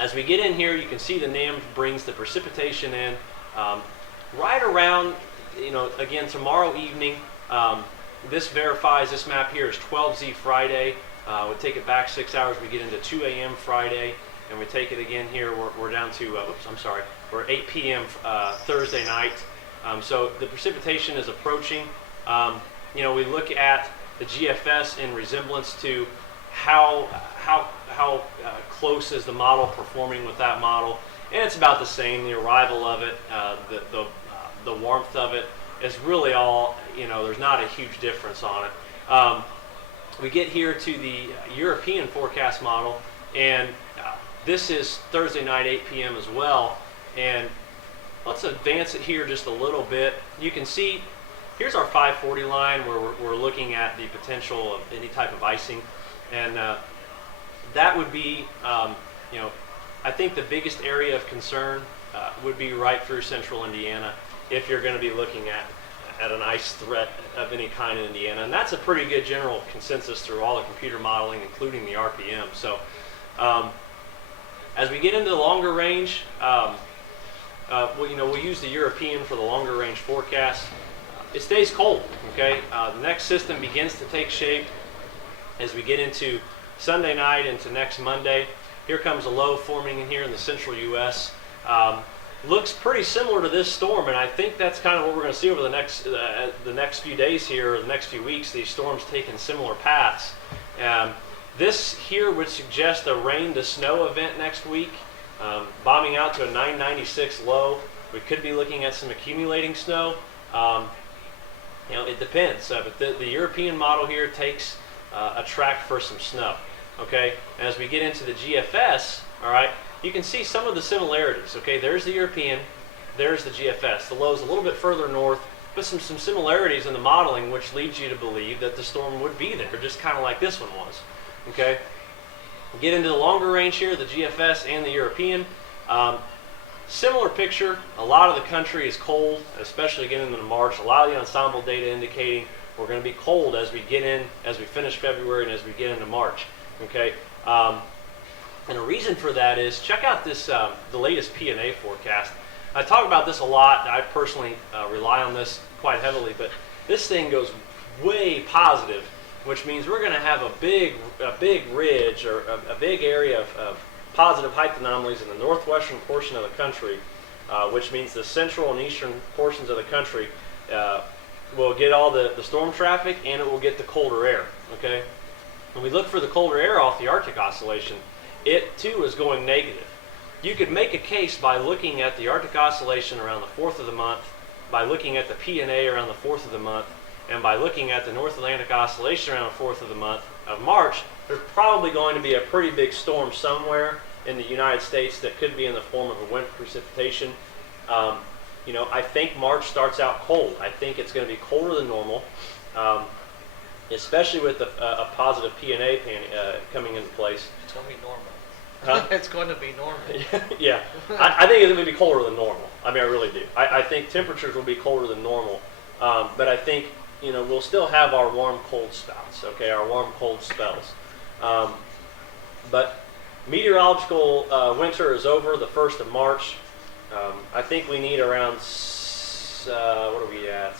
as we get in here, you can see the NAM brings the precipitation in right around, again, tomorrow evening. This verifies, this map here is 12Z Friday. We take it back 6 hours, we get into 2 a.m. Friday, and we take it again here, we're down to, we're 8 p.m. Thursday night. So the precipitation is approaching We look at the GFS in resemblance to how close is the model performing with that model, and it's about the same. The arrival of it, the warmth of it is really all, there's not a huge difference on it. We get here to the European forecast model, and this is Thursday night, 8 p.m. as well. And let's advance it here just a little bit. You can see here's our 540 line where we're looking at the potential of any type of icing. And that would be, I think the biggest area of concern would be right through central Indiana if you're going to be looking at an ice threat of any kind in Indiana. And that's a pretty good general consensus through all the computer modeling, including the RPM. So as we get into the longer range, we'll use the European for the longer range forecast. It stays cold, okay? The next system begins to take shape as we get into Sunday night into next Monday. Here comes a low forming in here in the central U.S. Looks pretty similar to this storm, and I think that's kind of what we're going to see over the next few days here, or the next few weeks. These storms taking similar paths. This here would suggest a rain to snow event next week, bombing out to a 996 low. We could be looking at some accumulating snow. It depends. But the European model here takes a track for some snow. Okay, and as we get into the GFS, all right, you can see some of the similarities. Okay, there's the European, there's the GFS. The low's a little bit further north, but some similarities in the modeling, which leads you to believe that the storm would be there, just kind of like this one was. Okay, get into the longer range here, the GFS and the European. Similar picture. A lot of the country is cold, especially getting into March. A lot of the ensemble data indicating we're going to be cold as we finish February and as we get into March. Okay, and the reason for that is, check out this the latest PNA forecast. I talk about this a lot. I personally rely on this quite heavily, but this thing goes way positive, which means we're going to have a big ridge or a big area of positive height anomalies in the northwestern portion of the country, which means the central and eastern portions of the country will get all the storm traffic, and it will get the colder air. Okay. When we look for the colder air off the Arctic Oscillation, it too is going negative. You could make a case by looking at the Arctic Oscillation around the 4th of the month, by looking at the PNA around the 4th of the month, and by looking at the North Atlantic Oscillation around the 4th of the month of March. There's probably going to be a pretty big storm somewhere in the United States that could be in the form of a winter precipitation. I think March starts out cold. I think it's going to be colder than normal. Especially with a positive PNA coming into place. It's going to be normal. Huh? It's going to be normal. Yeah, I think it's going to be colder than normal. I mean, I really do. I think temperatures will be colder than normal, but I think we'll still have our warm cold spouts. Okay, our warm cold spells. But meteorological winter is over the 1st of March. I think we need around what are we at?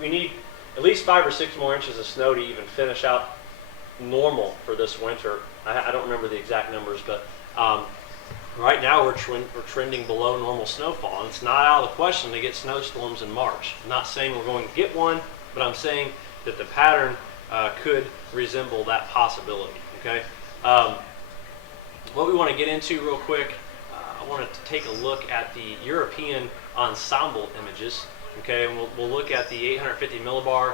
We need at least 5 or 6 more inches of snow to even finish out normal for this winter. I don't remember the exact numbers, but right now we're trending below normal snowfall. And it's not out of the question to get snowstorms in March. I'm not saying we're going to get one, but I'm saying that the pattern could resemble that possibility. Okay. What we want to get into real quick, I wanted to take a look at the European ensemble images. Okay, and we'll look at the 850 millibar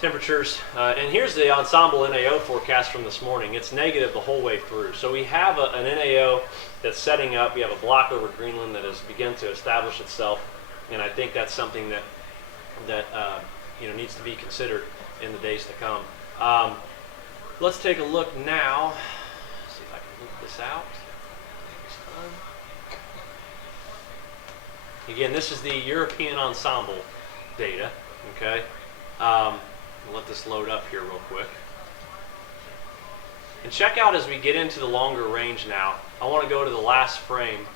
temperatures. And here's the ensemble NAO forecast from this morning. It's negative the whole way through. So we have an NAO that's setting up. We have a block over Greenland that has begun to establish itself, and I think that's something that needs to be considered in the days to come. Let's take a look now. See if I can move this out. Again, this is the European ensemble data. Okay, I'll let this load up here real quick. And check out as we get into the longer range now. I want to go to the last frame.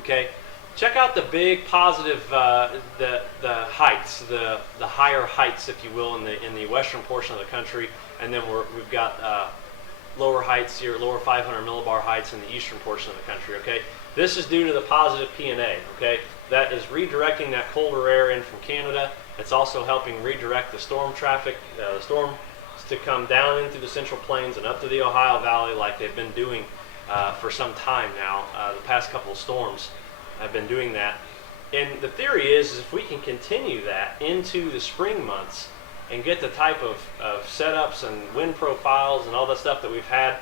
Okay, check out the big positive, the heights, the higher heights, if you will, in the western portion of the country, and then we've got lower heights here, lower 500 millibar heights in the eastern portion of the country, okay? This is due to the positive PNA, okay? That is redirecting that colder air in from Canada. It's also helping redirect the storm traffic, the storms to come down into the Central Plains and up to the Ohio Valley like they've been doing for some time now. The past couple of storms have been doing that. And the theory is if we can continue that into the spring months and get the type of setups and wind profiles and all that stuff that we've had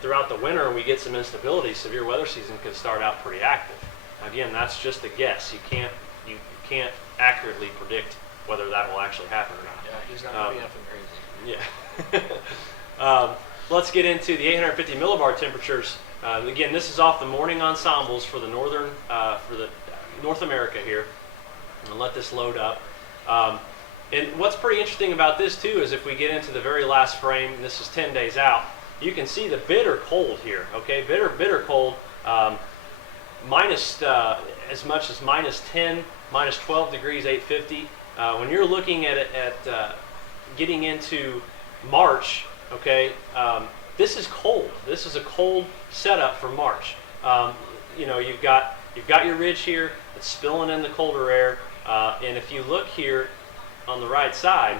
throughout the winter, and we get some instability, severe weather season could start out pretty active. Again, that's just a guess. You can't accurately predict whether that will actually happen or not. Yeah, he's not going to be nothing crazy. Yeah. Let's get into the 850 millibar temperatures. Again, this is off the morning ensembles for the North America here. I'm going to let this load up. And what's pretty interesting about this too is if we get into the very last frame, and this is 10 days out, you can see the bitter cold here, okay? Bitter cold, minus as much as minus 10, minus 12 degrees, 850. When you're looking at getting into March, okay, this is cold. This is a cold setup for March. You know, you've got your ridge here. It's spilling in the colder air, and if you look here on the right side,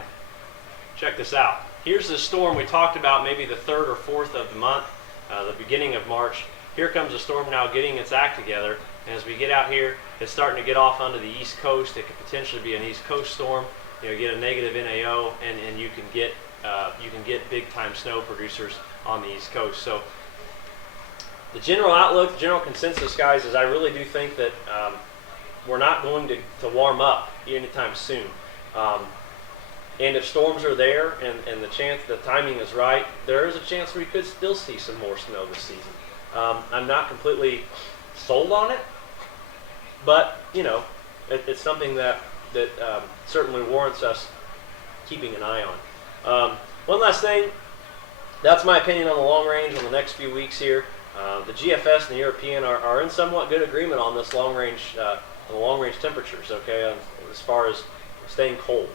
check this out. Here's the storm we talked about, maybe the 3rd or 4th of the month, the beginning of March. Here comes the storm now getting its act together, and as we get out here, it's starting to get off onto the East Coast. It could potentially be an East Coast storm. You know, get a negative NAO, and you can get big time snow producers on the East Coast. So the general outlook, the general consensus, guys, is I really do think that we're not going to warm up anytime soon. And if storms are there and the timing is right, there is a chance we could still see some more snow this season. I'm not completely sold on it, but you know, it's something that certainly warrants us keeping an eye on. One last thing, that's my opinion on the long range on the next few weeks here. The GFS and the European are in somewhat good agreement on this long range temperatures, okay, as far as staying cold.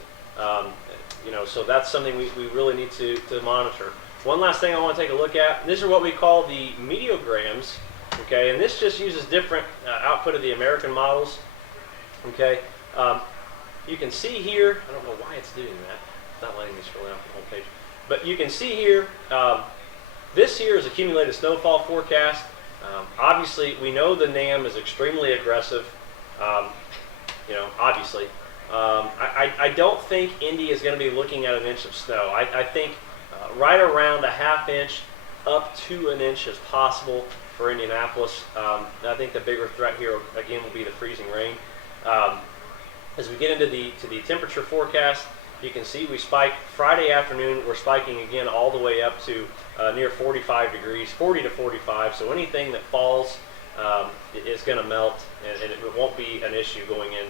You know, so that's something we really need to monitor. One last thing I want to take a look at. These are what we call the meteograms, okay, and this just uses different output of the American models, okay. You can see here, I don't know why it's doing that. It's not letting me scroll down the whole page. But you can see here, this here is accumulated snowfall forecast. Obviously, we know the NAM is extremely aggressive, you know, obviously. I don't think Indy is going to be looking at an inch of snow. I think right around a ½ inch up to an inch is possible for Indianapolis. I think the bigger threat here, again, will be the freezing rain. As we get into the temperature forecast, you can see we spike Friday afternoon. We're spiking again all the way up to near 45 degrees, 40 to 45. So anything that falls is going to melt, and it won't be an issue going in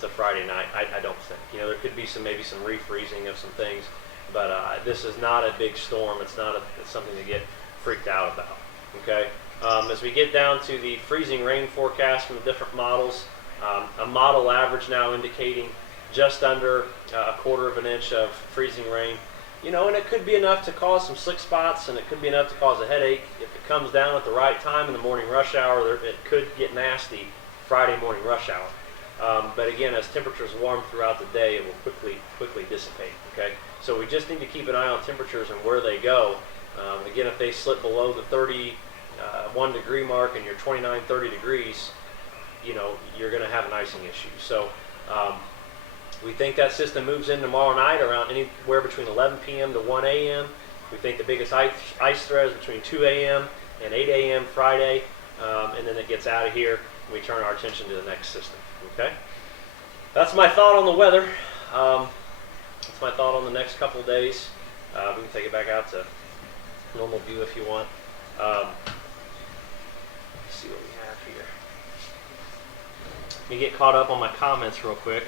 to Friday night. I don't think. You know, there could be maybe some refreezing of some things, but this is not a big storm. It's something to get freaked out about. Okay. As we get down to the freezing rain forecast from the different models, a model average now indicating just under a ¼ of an inch of freezing rain. You know, and it could be enough to cause some slick spots, and it could be enough to cause a headache. If it comes down at the right time in the morning rush hour, it could get nasty Friday morning rush hour. But again, as temperatures warm throughout the day, it will quickly dissipate. Okay, so we just need to keep an eye on temperatures and where they go. Again, if they slip below the 31 degree mark and you're 29, 30 degrees, you know, you're going to have an icing issue. So we think that system moves in tomorrow night around anywhere between 11 p.m. to 1 a.m. We think the biggest ice threat is between 2 a.m. and 8 a.m. Friday, and then it gets out of here, and we turn our attention to the next system. Okay, that's my thought on the weather. That's my thought on the next couple of days. We can take it back out to normal view if you want. Let's see what we have here. Let me get caught up on my comments real quick.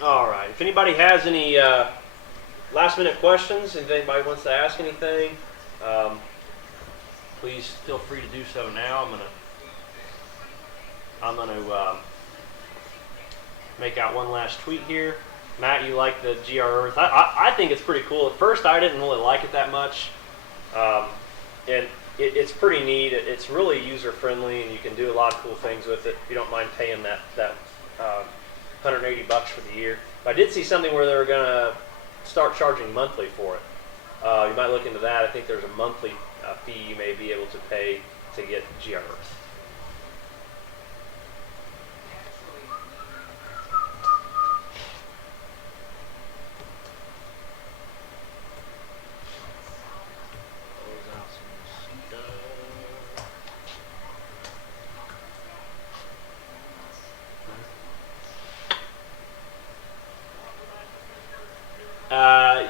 All right. If anybody has any last-minute questions, if anybody wants to ask anything, please feel free to do so now. I'm gonna make out one last tweet here. Matt, you like the GR Earth? I think it's pretty cool. At first, I didn't really like it that much, and it's pretty neat. It's really user friendly, and you can do a lot of cool things with it. If you don't mind paying that $180 for the year. But I did see something where they were gonna start charging monthly for it. You might look into that. I think there's a monthly fee you may be able to pay to get GR Earth.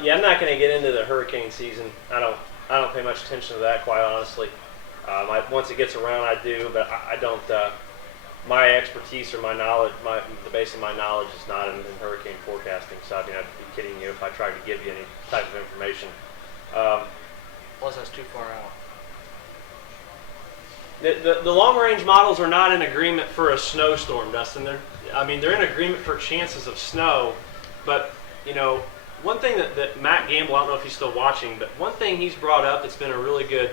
Yeah, I'm not going to get into the hurricane season. I don't pay much attention to that, quite honestly. Once it gets around, I do, but I don't. My expertise or my knowledge, the base of my knowledge is not in hurricane forecasting. So I mean, I'd be kidding you if I tried to give you any type of information. Plus, that's too far out. The long range models are not in agreement for a snowstorm, Dustin. They're in agreement for chances of snow, but you know. One thing that Matt Gamble, I don't know if he's still watching, but one thing he's brought up that's been a really good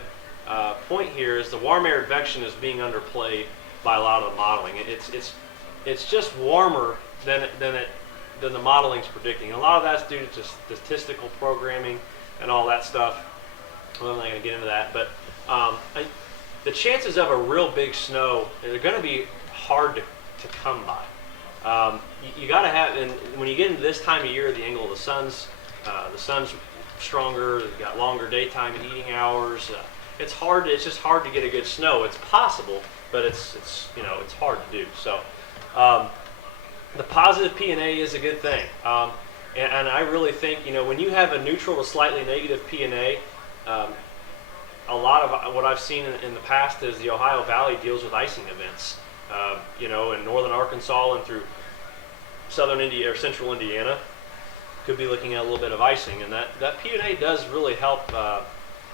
point here is the warm air advection is being underplayed by a lot of the modeling. It's just warmer than the modeling's predicting. And a lot of that's due to statistical programming and all that stuff. Well, I'm not going to get into that, but the chances of a real big snow are going to be hard to come by. You got to have, and when you get into this time of year, the angle of the sun's stronger. You've got longer daytime heating hours. It's hard. It's just hard to get a good snow. It's possible, but it's hard to do. So the positive P&A is a good thing, and I really think when you have a neutral to slightly negative P&A. A lot of what I've seen in the past is the Ohio Valley deals with icing events. In northern Arkansas and through southern India or central Indiana, could be looking at a little bit of icing, and that P&A does really help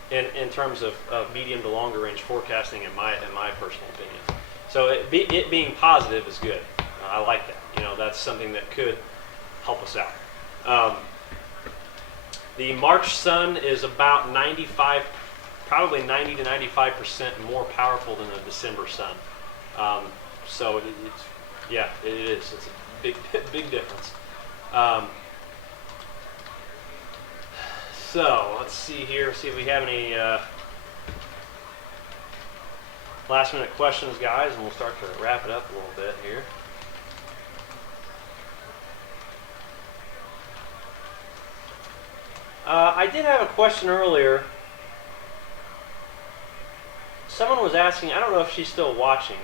in terms of medium to longer range forecasting, in my personal opinion. So it being positive is good. I like that. That's something that could help us out. The March sun is about 95, probably 90 to 95% more powerful than the December sun. So it is. It's a big difference. So let's see here. See if we have any last minute questions, guys, and we'll start to wrap it up a little bit here. I did have a question earlier. Someone was asking. I don't know if she's still watching.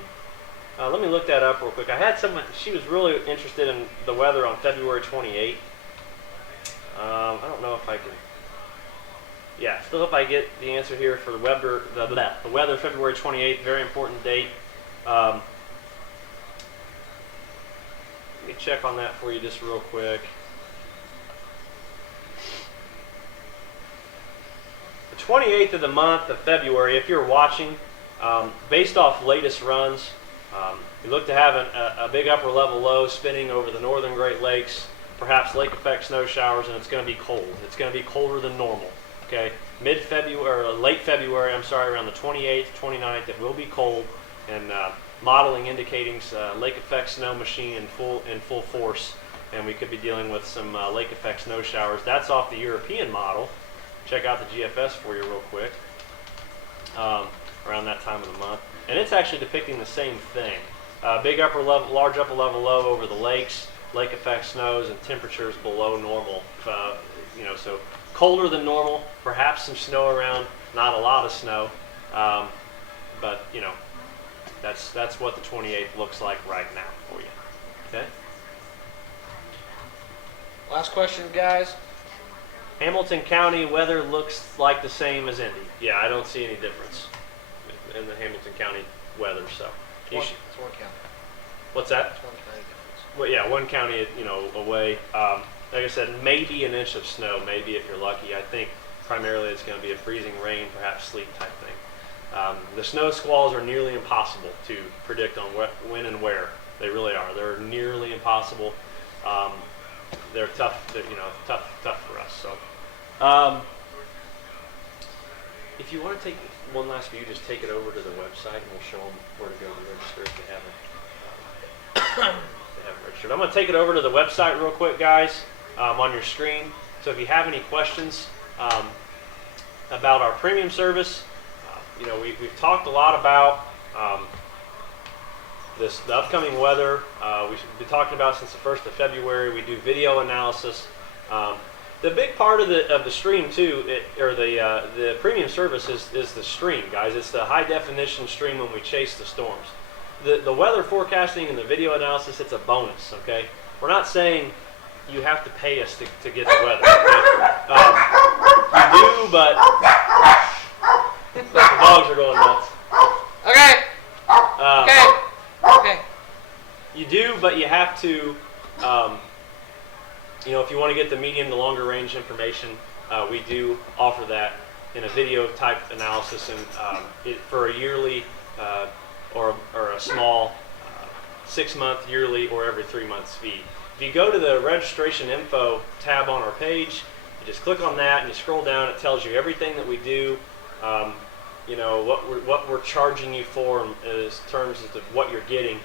Let me look that up real quick. I had someone, she was really interested in the weather on February 28th. I don't know if I can, still hope I get the answer here for the weather February 28th, very important date. Let me check on that for you just real quick. The 28th of the month of February, if you're watching, based off latest runs, we look to have a big upper level low spinning over the northern Great Lakes, perhaps lake effect snow showers, and it's going to be cold. It's going to be colder than normal. Okay, mid-February, or late February, around the 28th, 29th, it will be cold, and modeling indicating lake effect snow machine in full force, and we could be dealing with some lake effect snow showers. That's off the European model. Check out the GFS for you real quick. Around that time of the month, and it's actually depicting the same thing. Big upper level, large upper level low over the lakes, lake effect snows, and temperatures below normal. So colder than normal, perhaps some snow around, not a lot of snow, but that's what the 28th looks like right now for you. Okay. Last question, guys. Hamilton County weather looks like the same as Indy. Yeah, I don't see any difference in the Hamilton County weather. So It's one county. What's that? It's one county difference. Well, yeah, one county, away. Like I said, maybe an inch of snow, maybe if you're lucky. I think primarily it's going to be a freezing rain, perhaps sleet type thing. The snow squalls are nearly impossible to predict on when and where. They really are. They're nearly impossible. They're tough. Tough for us. So, if you want to take one last view, just take it over to the website, and we'll show them where to go to register if they haven't. They haven't registered. I'm going to take it over to the website real quick, guys, on your screen. So if you have any questions about our premium service, we've talked a lot about the upcoming weather. We've been talking about since the 1st of February. We do video analysis. The big part of the stream too, the premium service is the stream, guys. It's the high definition stream when we chase the storms. The weather forecasting and the video analysis, it's a bonus. Okay, we're not saying you have to pay us to get the weather. Okay? You do, but the dogs are going nuts. Okay. Okay. You do, but you have to. If you want to get the medium to longer range information, we do offer that in a video type analysis, and for a yearly or a small 6-month, yearly, or every 3 months fee. If you go to the registration info tab on our page, you just click on that and you scroll down. It tells you everything that we do. What we're charging you for in terms of what you're getting.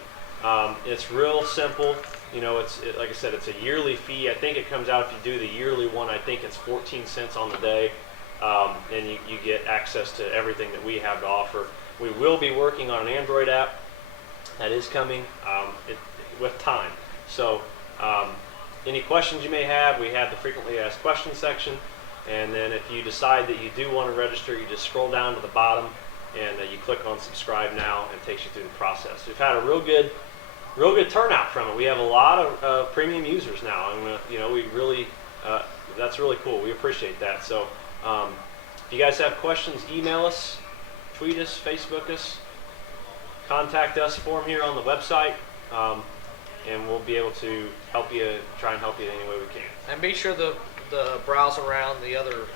It's real simple. Like I said, it's a yearly fee. I think it comes out if you do the yearly one. I think it's 14 cents on the day, and you get access to everything that we have to offer. We will be working on an Android app that is coming with time. So any questions you may have, we have the frequently asked questions section. And then if you decide that you do want to register, you just scroll down to the bottom and you click on subscribe now, and it takes you through the process. We've had a real good turnout from it. We have a lot of premium users now, and we really that's really cool. We appreciate that. So if you guys have questions, email us, tweet us, Facebook us, contact us, form here on the website, and we'll be able to try and help you any way we can. And be sure to browse around the other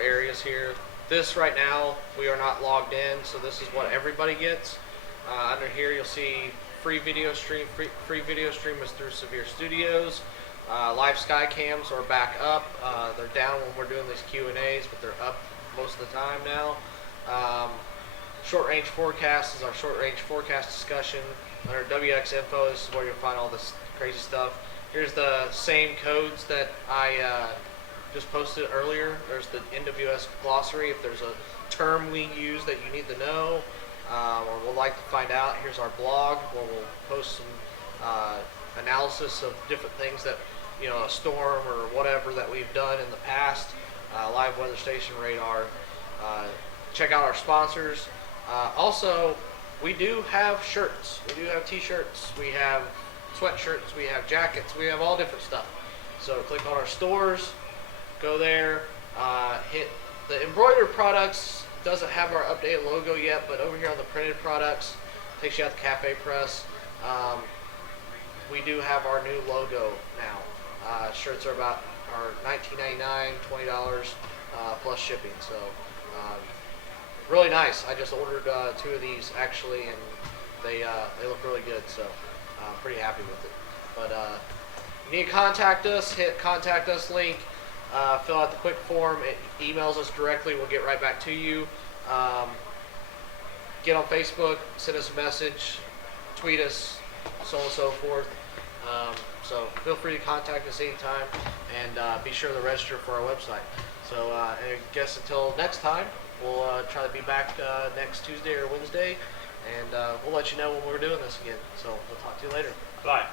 areas here. This right now we are not logged in, so this is what everybody gets. Under here you'll see free video stream. Free video stream is through Severe Studios. Live sky cams are back up. They're down when we're doing these Q&As, but they're up most of the time now. Short range forecast is our short range forecast discussion. Under WX info, this is where you'll find all this crazy stuff. Here's the same codes that I just posted earlier. There's the NWS glossary. If there's a term we use that you need to know or would like to find out, here's our blog where we'll post some analysis of different things that, a storm or whatever that we've done in the past. Live weather station radar. Check out our sponsors. Also, we do have shirts. We do have t-shirts. We have sweatshirts. We have jackets. We have all different stuff. So click on our stores. Go there. Hit the embroidered products. Doesn't have our updated logo yet, but over here on the printed products, takes you out to Cafe Press. We do have our new logo now. Shirts are about $19.99, $20 plus shipping. So really nice. I just ordered 2 of these actually, and they look really good. So I'm pretty happy with it. But you need to contact us. Hit contact us link. Fill out the quick form. It emails us directly. We'll get right back to you. Get on Facebook. Send us a message. Tweet us. So on and so forth. So feel free to contact us anytime, and be sure to register for our website. So I guess until next time, we'll try to be back next Tuesday or Wednesday, and we'll let you know when we're doing this again. So we'll talk to you later. Bye.